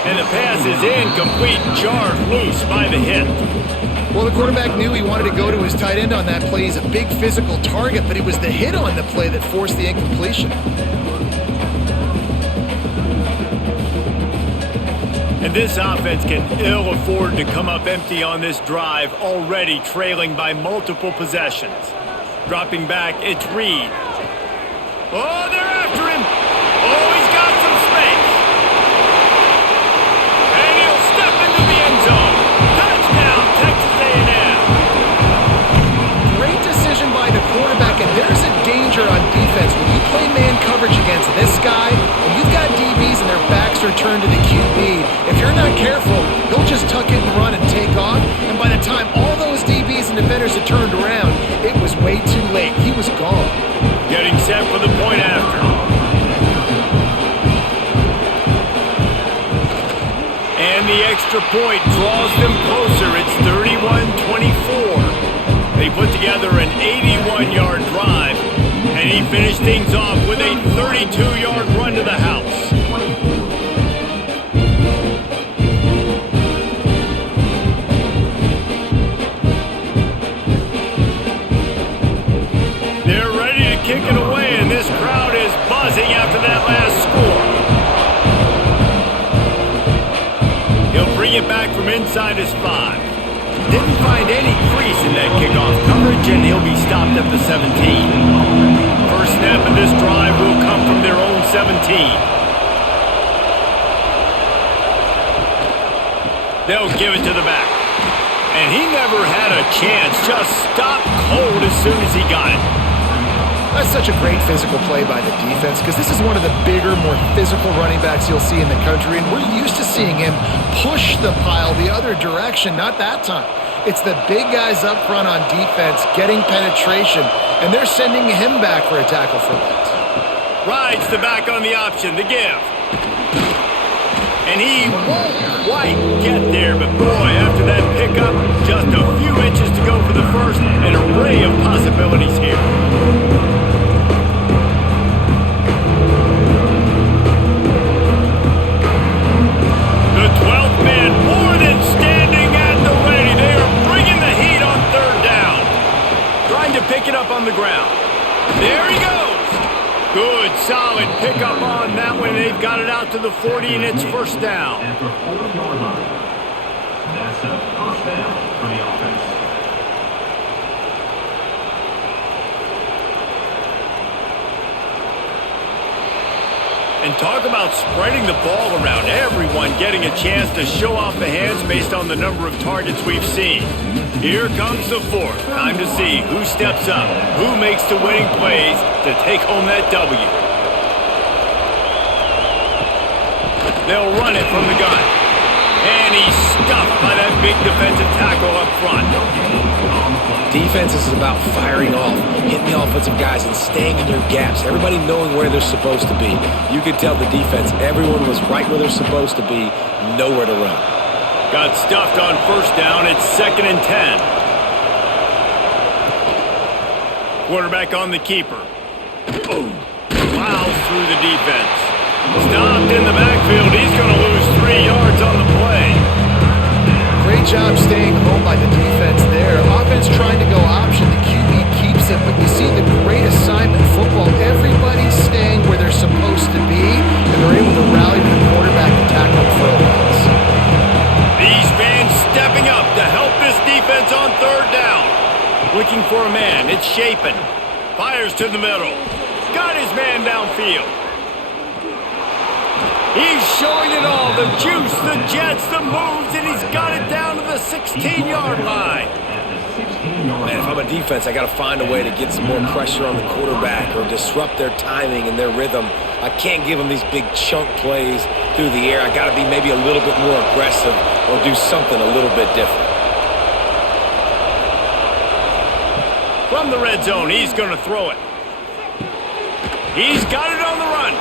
And the pass is incomplete, jarred loose by the hit. Well, the quarterback knew he wanted to go to his tight end on that play. He's a big physical target, but it was the hit on the play that forced the incompletion. And this offense can ill afford to come up empty on this drive, already trailing by multiple possessions. Dropping back, it's Reed. Oh, they're after him. Oh, he's got some space. And he'll step into the end zone. Touchdown, Texas A&M. Great decision by the quarterback, and there's a danger on defense. When you play man coverage against this guy, and you've got DBs and their backs are turned to the QB, if you're not careful, he'll just tuck it and run and take off, and by the time all those DBs and defenders had turned around, it was way too late. He was gone. Getting set for the point after. And the extra point draws them closer. It's 31-24. They put together an 81-yard drive, and he finished things off with a 32-yard run to the house. They're ready to kick it away, and this crowd is buzzing after that last score. He'll bring it back from inside his 5. Didn't find any crease in that kickoff coverage, and he'll be stopped at the 17. First snap of this drive will come from their own 17. They'll give it to the back. And he never had a chance. Just stopped cold as soon as he got it. That's such a great physical play by the defense because this is one of the bigger, more physical running backs you'll see in the country, and we're used to seeing him push the pile the other direction. Not that time. It's the big guys up front on defense getting penetration, and they're sending him back for a tackle for loss. Rides the back on the option, the give. And he won't quite get there, but boy, after that pickup, just a few inches to go for the first, an array of possibilities here. The 12th man more than standing at the ready. They are bringing the heat on third down. Trying to pick it up on the ground. There he goes. Good, solid pickup on that one. They've got it out to the 40, and it's first down. At the 40-yard line. That's a first down for the offense. And talk about spreading the ball around. Everyone getting a chance to show off the hands based on the number of targets we've seen. Here comes the fourth. Time to see who steps up, who makes the winning plays to take home that W. They'll run it from the gun. And he's stuffed by that big defensive tackle up front. Defense is about firing off, hitting the offensive guys and staying in your gaps. Everybody knowing where they're supposed to be. You could tell the defense, everyone was right where they're supposed to be, nowhere to run. Got stuffed on first down. It's 2nd and 10. Quarterback on the keeper. Plows through the defense. Stopped in the backfield. He's going to lose 3 yards on the play. Great job staying home by the defense there. Offense trying to go option. The QB keeps it, but you see the great assignment football. Everybody's staying where they're supposed to be, and they're able to rally to the quarterback and tackle for a loss. These fans stepping up to help this defense on third down. Looking for a man. It's Shapen. Fires to the middle. Got his man downfield. He's showing it all. The juice, the jets, the moves, and he's got it down to the 16-yard line. Man, if I'm a defense, I got to find a way to get some more pressure on the quarterback or disrupt their timing and their rhythm. I can't give them these big chunk plays through the air. I got to be maybe a little bit more aggressive or do something a little bit different. From the red zone, he's going to throw it. He's got it on the run.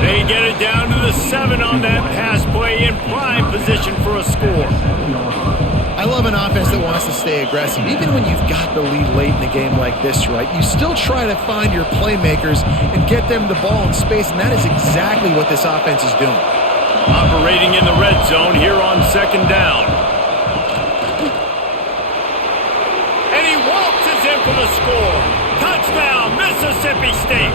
They get it down to the 7 on that pass play in prime position for a score. I love an offense that wants to stay aggressive. Even when you've got the lead late in the game like this, right, you still try to find your playmakers and get them the ball in space, and that is exactly what this offense is doing. Operating in the red zone here on 2nd down. And he waltzes in for the score. Touchdown, Mississippi State.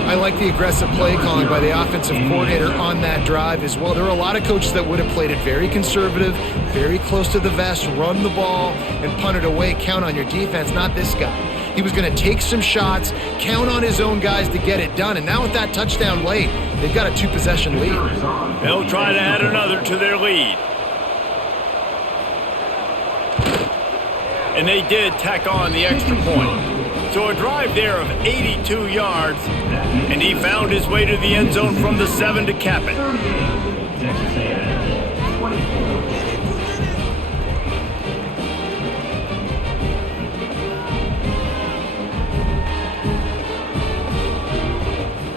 I like the aggressive play calling by the offensive coordinator on that drive as well. There are a lot of coaches that would have played it very conservative, very close to the vest, run the ball, and punt it away, count on your defense. Not this guy. He was going to take some shots, count on his own guys to get it done, and now with that touchdown late, they've got a 2-possession lead. They'll try to add another to their lead. And they did tack on the extra point. So a drive there of 82 yards, and he found his way to the end zone from the 7 to cap it.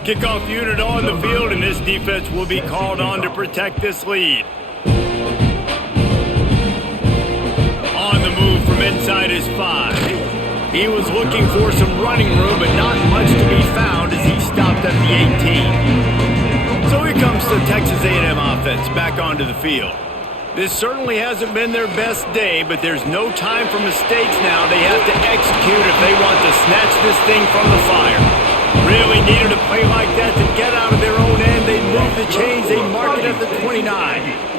Kickoff unit on the field, and this defense will be called on to protect this lead. On the move from inside his 5. He was looking for some running room, but not much to be found as he stopped at the 18. So here comes the Texas A&M offense back onto the field. This certainly hasn't been their best day, but there's no time for mistakes now. They have to execute if they want to snatch this thing from the fire. Really needed a play like that to get out of their own end. They move the chains. They mark it at the 29.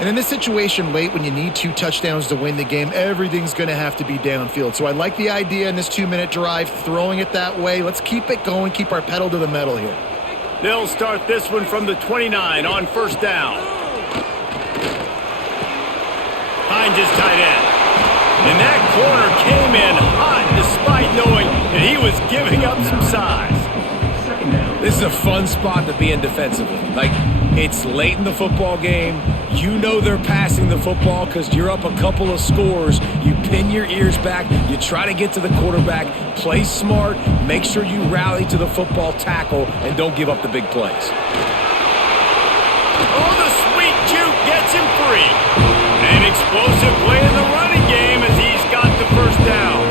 And in this situation late when you need 2 touchdowns to win the game, everything's going to have to be downfield. So I like the idea in this 2-minute drive, throwing it that way. Let's keep it going, keep our pedal to the metal here. They'll start this one from the 29 on first down. finds his tight end. And that corner came in hot despite knowing that he was giving up some size. This is a fun spot to be in defensively. Like, it's late in the football game. You know they're passing the football because you're up a couple of scores. You pin your ears back. You try to get to the quarterback. Play smart. Make sure you rally to the football tackle and don't give up the big plays. Oh, the sweet juke gets him free. An explosive play in the running game as he's got the first down.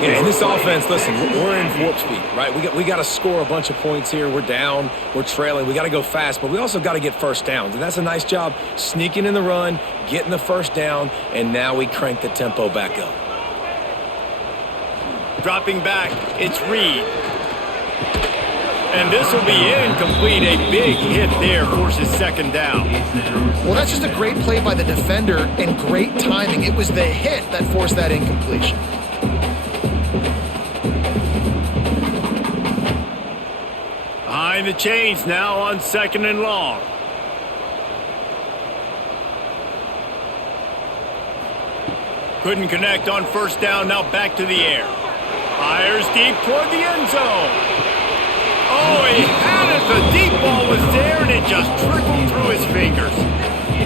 Yeah, in this offense, listen, we're in warp speed, right? We got to score a bunch of points here. We're down. We're trailing. We got to go fast, but we also got to get first downs. And that's a nice job sneaking in the run, getting the first down, and now we crank the tempo back up. Dropping back, it's Reed. And this will be incomplete. A big hit there forces second down. Well, that's just a great play by the defender and great timing. It was the hit that forced that incompletion. Behind the chains now on 2nd and long. Couldn't connect on first down, now back to the air. Fires deep toward the end zone. Oh, he had it. The deep ball was there, and it just trickled through his fingers.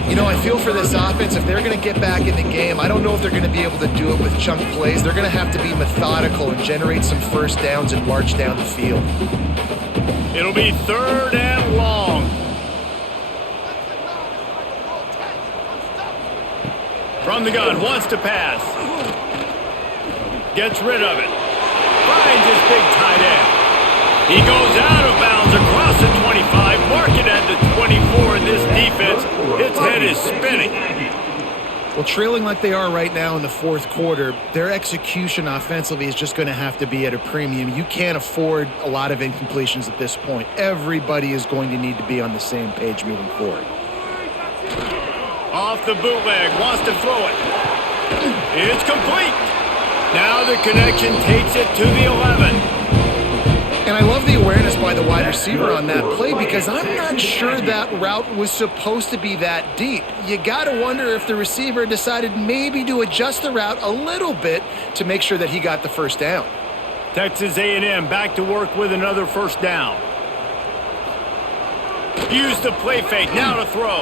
You know, I feel for this offense, if they're going to get back in the game, I don't know if they're going to be able to do it with chunk plays. They're going to have to be methodical and generate some first downs and march down the field. It'll be 3rd and long. From the gun, wants to pass. Gets rid of it. Finds his big tight end. He goes out of bounds across the 25, mark it at the 24, and this defense, its head is spinning. Well, trailing like they are right now in the fourth quarter, their execution offensively is just going to have to be at a premium. You can't afford a lot of incompletions at this point. Everybody is going to need to be on the same page moving forward. Off the bootleg, wants to throw it. It's complete. Now the connection takes it to the 11. And I love the awareness by the wide receiver on that play because I'm not sure that route was supposed to be that deep. You got to wonder if the receiver decided maybe to adjust the route a little bit to make sure that he got the first down. Texas A&M back to work with another first down. Use the play fake, now to throw.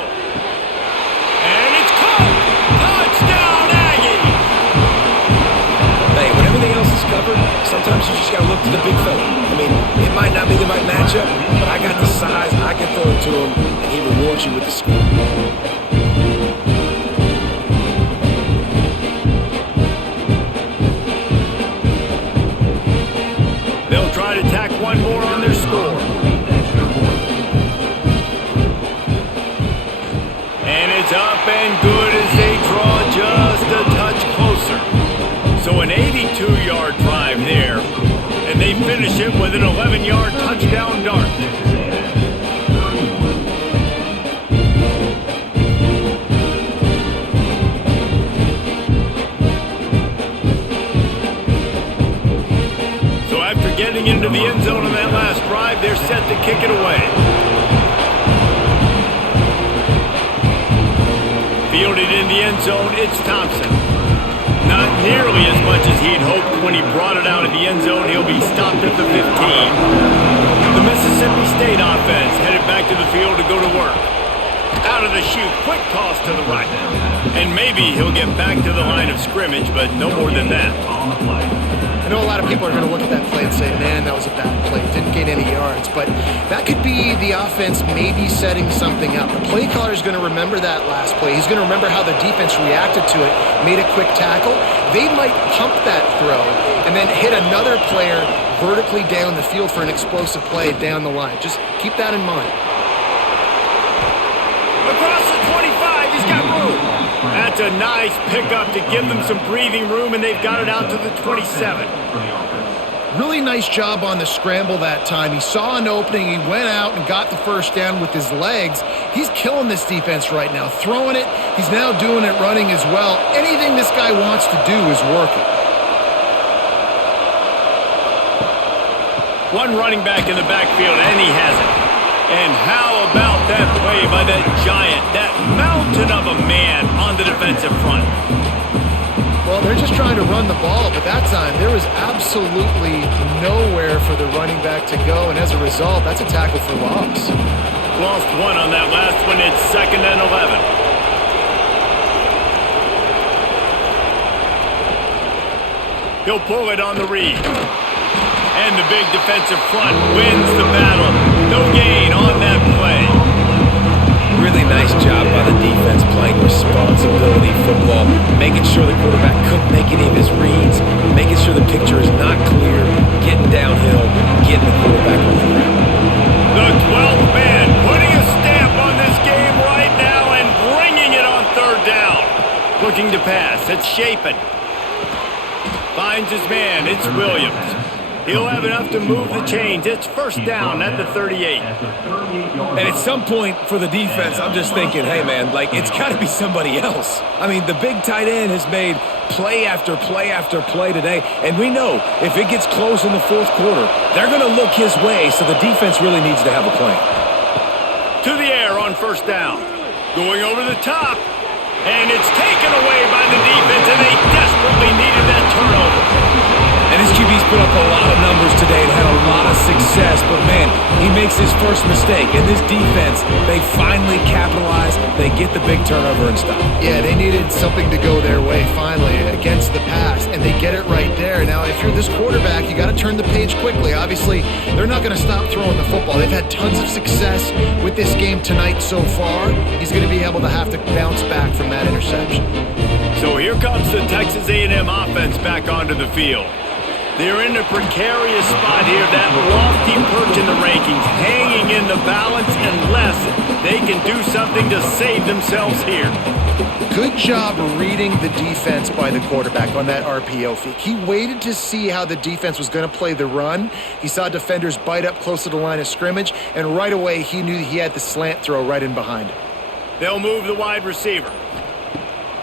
And it's caught! Touchdown, Aggies! Hey, when everything else is covered, sometimes you just got to look to the big fella. I mean, it might not be the right matchup, but I got the size, I can throw it to him, and he rewards you with the score. They'll try to tack one more on their score. And it's up and good as they draw just a touch closer. So an 82-yard drive there, and they finish it with an 11-yard touchdown dart. So after getting into the end zone on that last drive, they're set to kick it away. Fielded in the end zone, it's Thompson. Not nearly as much as he'd hoped when he brought it out of the end zone. He'll be stopped at the 15. The Mississippi State offense headed back to the field to go to work. Out of the chute, quick toss to the right. And maybe he'll get back to the line of scrimmage, but no more than that. I know a lot of people are going to look at that play and say, man, that was a bad play. Didn't gain any yards. But that could be the offense maybe setting something up. The play caller is going to remember that last play. He's going to remember how the defense reacted to it, made a quick tackle. They might pump that throw and then hit another player vertically down the field for an explosive play down the line. Just keep that in mind. Across the 25, he's got room. That's a nice pickup to give them some breathing room, and they've got it out to the 27. Really nice job on the scramble that time. He saw an opening, he went out and got the first down with his legs. He's killing this defense right now, throwing it. He's now doing it running as well. Anything this guy wants to do is working. One running back in the backfield, and he has it. And how about that play by that giant, that mountain of a man on the defensive front? Well, they're just trying to run the ball, but that time there was absolutely nowhere for the running back to go, and as a result, that's a tackle for loss. Lost one on that last one. It's 2nd and 11. He'll pull it on the read. And the big defensive front wins the battle. No gain on that play. Really nice job by the defense playing responsibility football, making sure the quarterback couldn't make any of his reads, making sure the picture is not clear, getting downhill, getting the quarterback on the ground. The 12th man putting a stamp on this game right now and bringing it on 3rd down. Looking to pass. It's Chapin. Finds his man. It's Williams. He'll have enough to move the chains. It's 1st down at the 38. And at some point for the defense, I'm just thinking, hey, man, like, it's got to be somebody else. I mean, the big tight end has made play after play after play today, and we know if it gets close in the 4th quarter, they're going to look his way, so the defense really needs to have a plan. To the air on 1st down. Going over the top, and it's taken away by the defense, and they desperately needed that turnover. And his QB's put up a lot of numbers today and had a lot of success, but man, he makes his first mistake. And this defense, they finally capitalize, they get the big turnover and stop. Yeah, they needed something to go their way finally against the pass, and they get it right there. Now, if you're this quarterback, you got to turn the page quickly. Obviously, they're not going to stop throwing the football. They've had tons of success with this game tonight so far. He's going to be able to have to bounce back from that interception. So here comes the Texas A&M offense back onto the field. They're in a precarious spot here, that lofty perch in the rankings, hanging in the balance unless they can do something to save themselves here. Good job reading the defense by the quarterback on that RPO fake. He waited to see how the defense was going to play the run. He saw defenders bite up close to the line of scrimmage, and right away he knew he had the slant throw right in behind him. They'll move the wide receiver.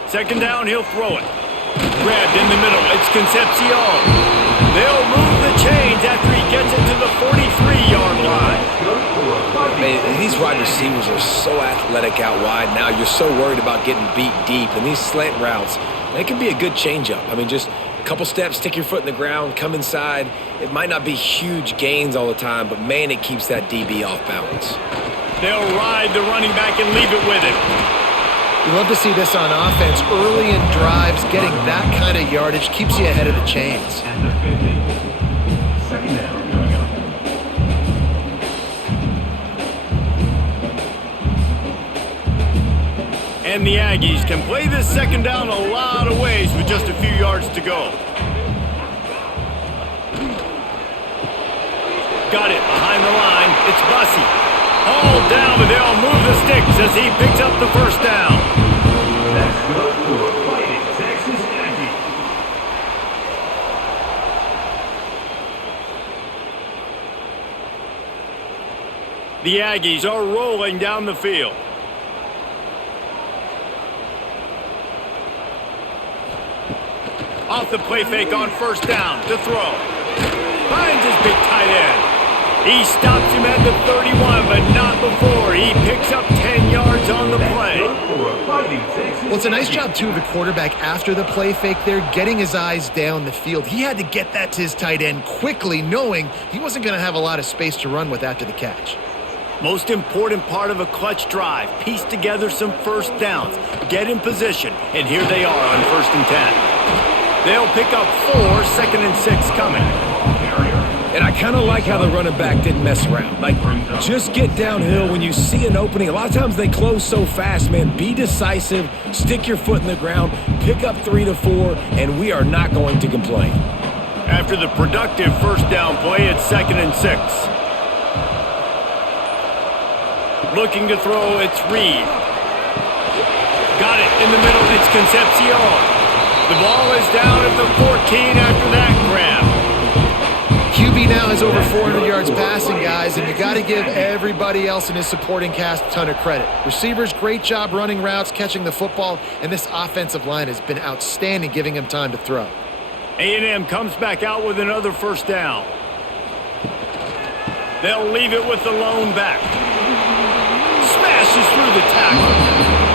2nd down, he'll throw it. Grabbed in the middle, it's Concepcion. They'll move the chains after he gets it to the 43-yard line. Man, these wide receivers are so athletic out wide now. You're so worried about getting beat deep. And these slant routes, they can be a good changeup. I mean, just a couple steps, stick your foot in the ground, come inside. It might not be huge gains all the time, but man, it keeps that DB off balance. They'll ride the running back and leave it with him. You love to see this on offense. Early in drives, getting that kind of yardage keeps you ahead of the chains. At the 50. 2nd down coming up. And the Aggies can play this 2nd down a lot of ways with just a few yards to go. Got it behind the line. It's Bussey. All down, but they'll move the sticks as he picks up the 1st down. That's good for a fighting Texas Aggies. The Aggies are rolling down the field. Off the play fake on 1st down to throw. Finds his big tight end. He stops him at the 31, but not before. He picks up 10 yards on the play. Well, it's a nice job, too, of the quarterback after the play fake there, getting his eyes down the field. He had to get that to his tight end quickly, knowing he wasn't going to have a lot of space to run with after the catch. Most important part of a clutch drive, piece together some 1st downs, get in position, and here they are on 1st and 10. They'll pick up 4, 2nd and 6 coming. And I kind of like how the running back didn't mess around. Like, just get downhill when you see an opening. A lot of times they close so fast, man. Be decisive, stick your foot in the ground, pick up 3 to 4, and we are not going to complain. After the productive 1st down play, it's 2nd and 6. Looking to throw, it's Reed. Got it in the middle, it's Concepcion. The ball is down at the 14 after that grab. QB now has over 400 yards passing, guys, and you got to give everybody else in his supporting cast a ton of credit. Receivers, great job running routes, catching the football, and this offensive line has been outstanding, giving him time to throw. A&M comes back out with another 1st down. They'll leave it with the lone back. smashes through the tackle.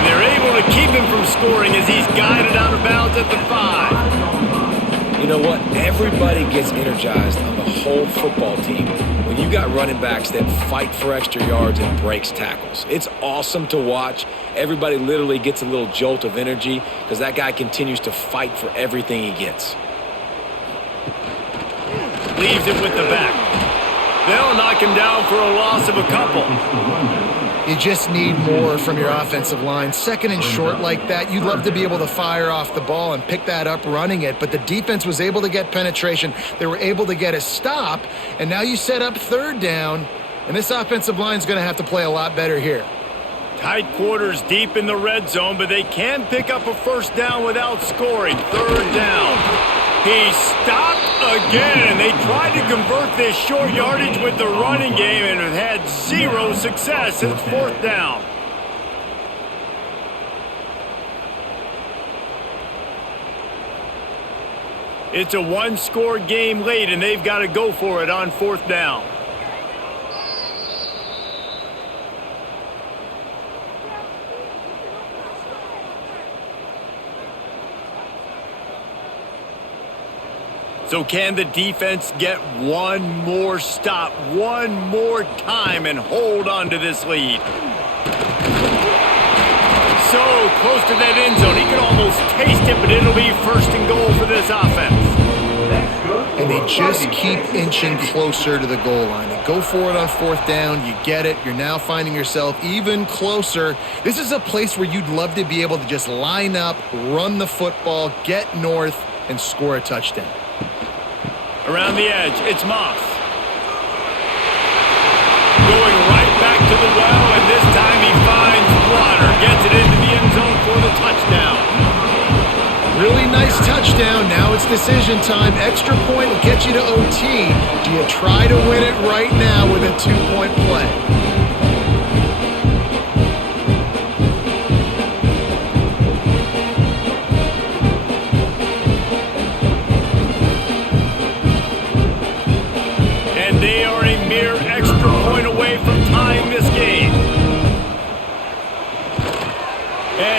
They're able to keep him from scoring as he's guided out of bounds at the 5. You know what? Everybody gets energized on the whole football team when you got running backs that fight for extra yards and breaks tackles. It's awesome to watch. Everybody literally gets a little jolt of energy because that guy continues to fight for everything he gets. Leaves it with the back. They'll knock him down for a loss of a couple. You just need more from your offensive line. Second and short like that, you'd love to be able to fire off the ball and pick that up running it, but the defense was able to get penetration. They were able to get a stop, and now you set up third down, and this offensive line is going to have to play a lot better here. Tight quarters deep in the red zone, but they can pick up a first down without scoring. Third down. He stopped again, and they tried to convert this short yardage with the running game and have had zero success. It's fourth down. It's a one-score game late, and they've got to go for it on fourth down. So can the defense get one more stop, one more time, and hold on to this lead? So close to that end zone. He can almost taste it, but it'll be first and goal for this offense. And they just keep inching closer to the goal line. They go for it on fourth down. You get it. You're now finding yourself even closer. This is a place where you'd love to be able to just line up, run the football, get north, and score a touchdown. Around the edge, it's Moss. Going right back to the well, and this time he finds water. Gets it into the end zone for the touchdown. Really nice touchdown. Now it's decision time. Extra point will get you to OT. Do you try to win it right now with a 2-point play?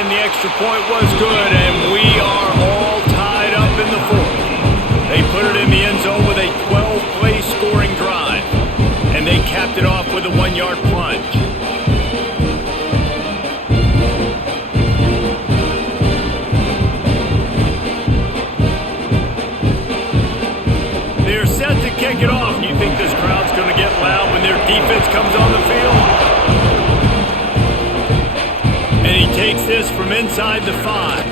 Extra point was good, and we are all tied up in the fourth. They put it in the end zone with a 12-play scoring drive, and they capped it off with a 1-yard plunge. They're set to kick it off. Do you think this crowd's going to get loud when their defense comes on the field? And he takes this from inside the 5.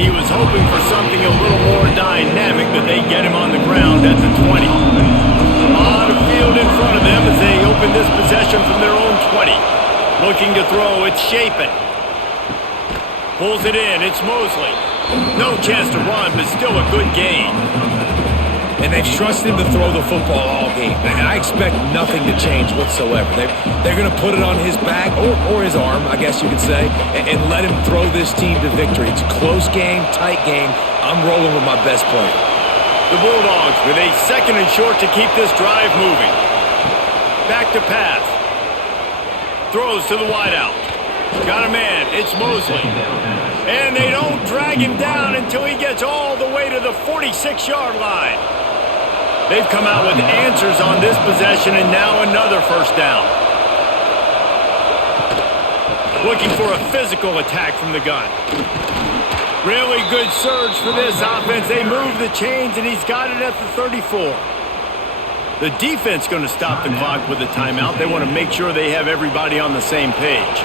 He was hoping for something a little more dynamic, but they get him on the ground at the 20. A lot of field in front of them as they open this possession from their own 20. Looking to throw, it's Shapen. Pulls it in, it's Mosley. No chance to run, but still a good gain. And they've trusted him to throw the football all game. And I expect nothing to change whatsoever. They're going to put it on his back, or his arm, I guess you could say, and let him throw this team to victory. It's a close game, tight game. I'm rolling with my best player. The Bulldogs with a second and short to keep this drive moving. Back to pass. Throws to the wideout. Got a man. It's Mosley. And they don't drag him down until he gets all the way to the 46-yard line. They've come out with answers on this possession, and now another first down. Looking for a physical attack from the gun. Really good surge for this offense. They move the chains, and he's got it at the 34. The defense going to stop the clock with a timeout. They want to make sure they have everybody on the same page.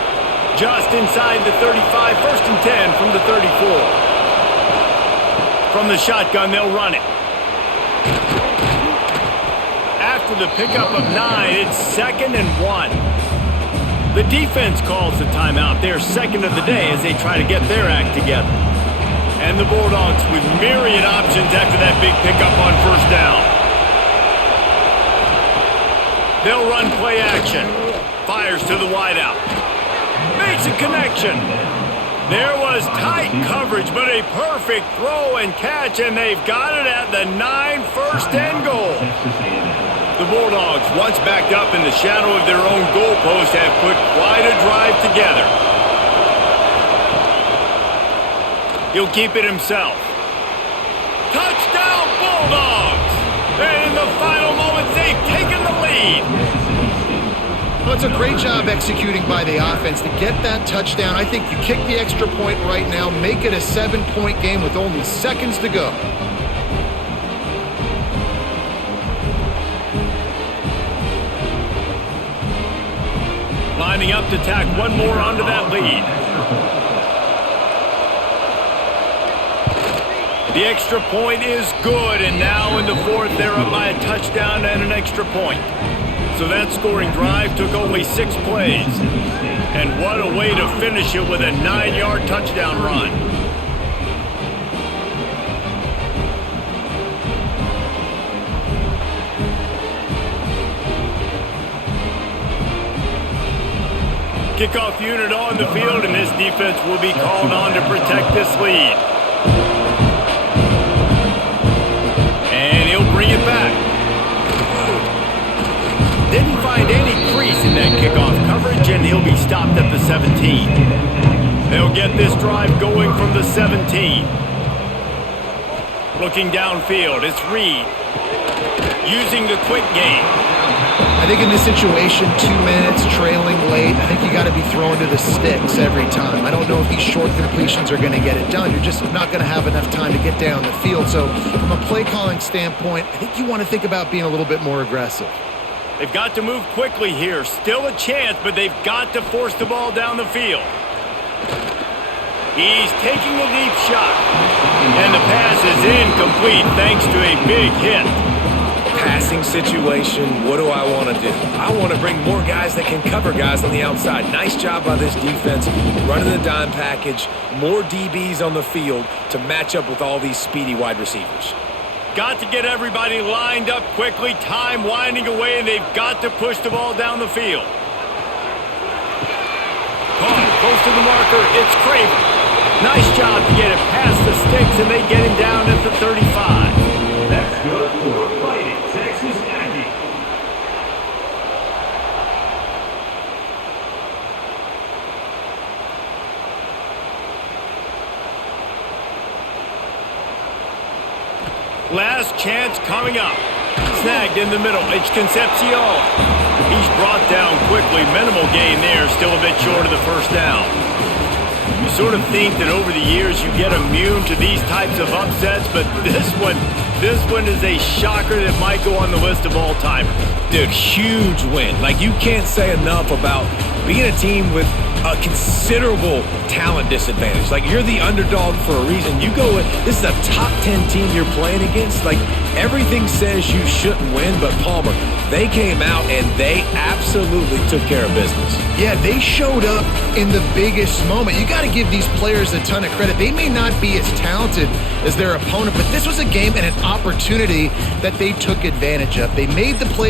Just inside the 35, first and 10 from the 34. From the shotgun, they'll run it. After the pickup of 9, it's 2nd and 1. The defense calls the timeout. They're second of the day as they try to get their act together. And the Bulldogs with myriad options after that big pickup on first down. They'll run play action. Fires to the wideout. Makes a connection. There was tight coverage, but a perfect throw and catch, and they've got it at the 9, first and goal. The The Bulldogs, once backed up in the shadow of their own goalpost, have put quite a drive together. He'll keep it himself. Touchdown, Bulldogs! And in the final moments, they've taken the lead. Well, it's a great job executing by the offense to get that touchdown. I think you kick the extra point right now, make it a 7-point game with only seconds to go. Lining up to tack one more onto that lead. The extra point is good, and now in the fourth, they're up by a touchdown and an extra point. So that scoring drive took only 6 plays. And what a way to finish it with a 9-yard touchdown run. Kickoff unit on the field, and this defense will be called on to protect this lead. And he'll bring it back. Didn't find any crease in that kickoff coverage, and he'll be stopped at the 17. They'll get this drive going from the 17. Looking downfield, it's Reed. Using the quick game. I think in this situation, 2 minutes, trailing late, I think you got to be throwing to the sticks every time. I don't know if these short completions are going to get it done. You're just not going to have enough time to get down the field. So from a play calling standpoint, I think you want to think about being a little bit more aggressive. They've got to move quickly here. Still a chance, but they've got to force the ball down the field. He's taking a deep shot. And the pass is incomplete thanks to a big hit. Passing situation, what do I want to do? I want to bring more guys that can cover guys on the outside. Nice job by this defense, running the dime package, more DBs on the field to match up with all these speedy wide receivers. Got to get everybody lined up quickly, time winding away, and they've got to push the ball down the field. Caught close to the marker, it's Craven. Nice job to get it past the sticks, and they get him down at the 35. That's good for Fighting Texas Aggie. Last chance coming up. Snagged in the middle. It's Concepcion. He's brought down quickly. Minimal gain there. Still a bit short of the first down. You sort of think that over the years you get immune to these types of upsets, but this one is a shocker that might go on the list of all-timers. Dude, huge win. Like, you can't say enough about being a team with a considerable talent disadvantage. Like, you're the underdog for a reason. You go with, this is a top 10 team you're playing against. Like, everything says you shouldn't win, but Palmer, they came out and they absolutely took care of business. Yeah, they showed up in the biggest moment. You got to give these players a ton of credit. They may not be as talented as their opponent, but this was a game and an opportunity that they took advantage of. They made the play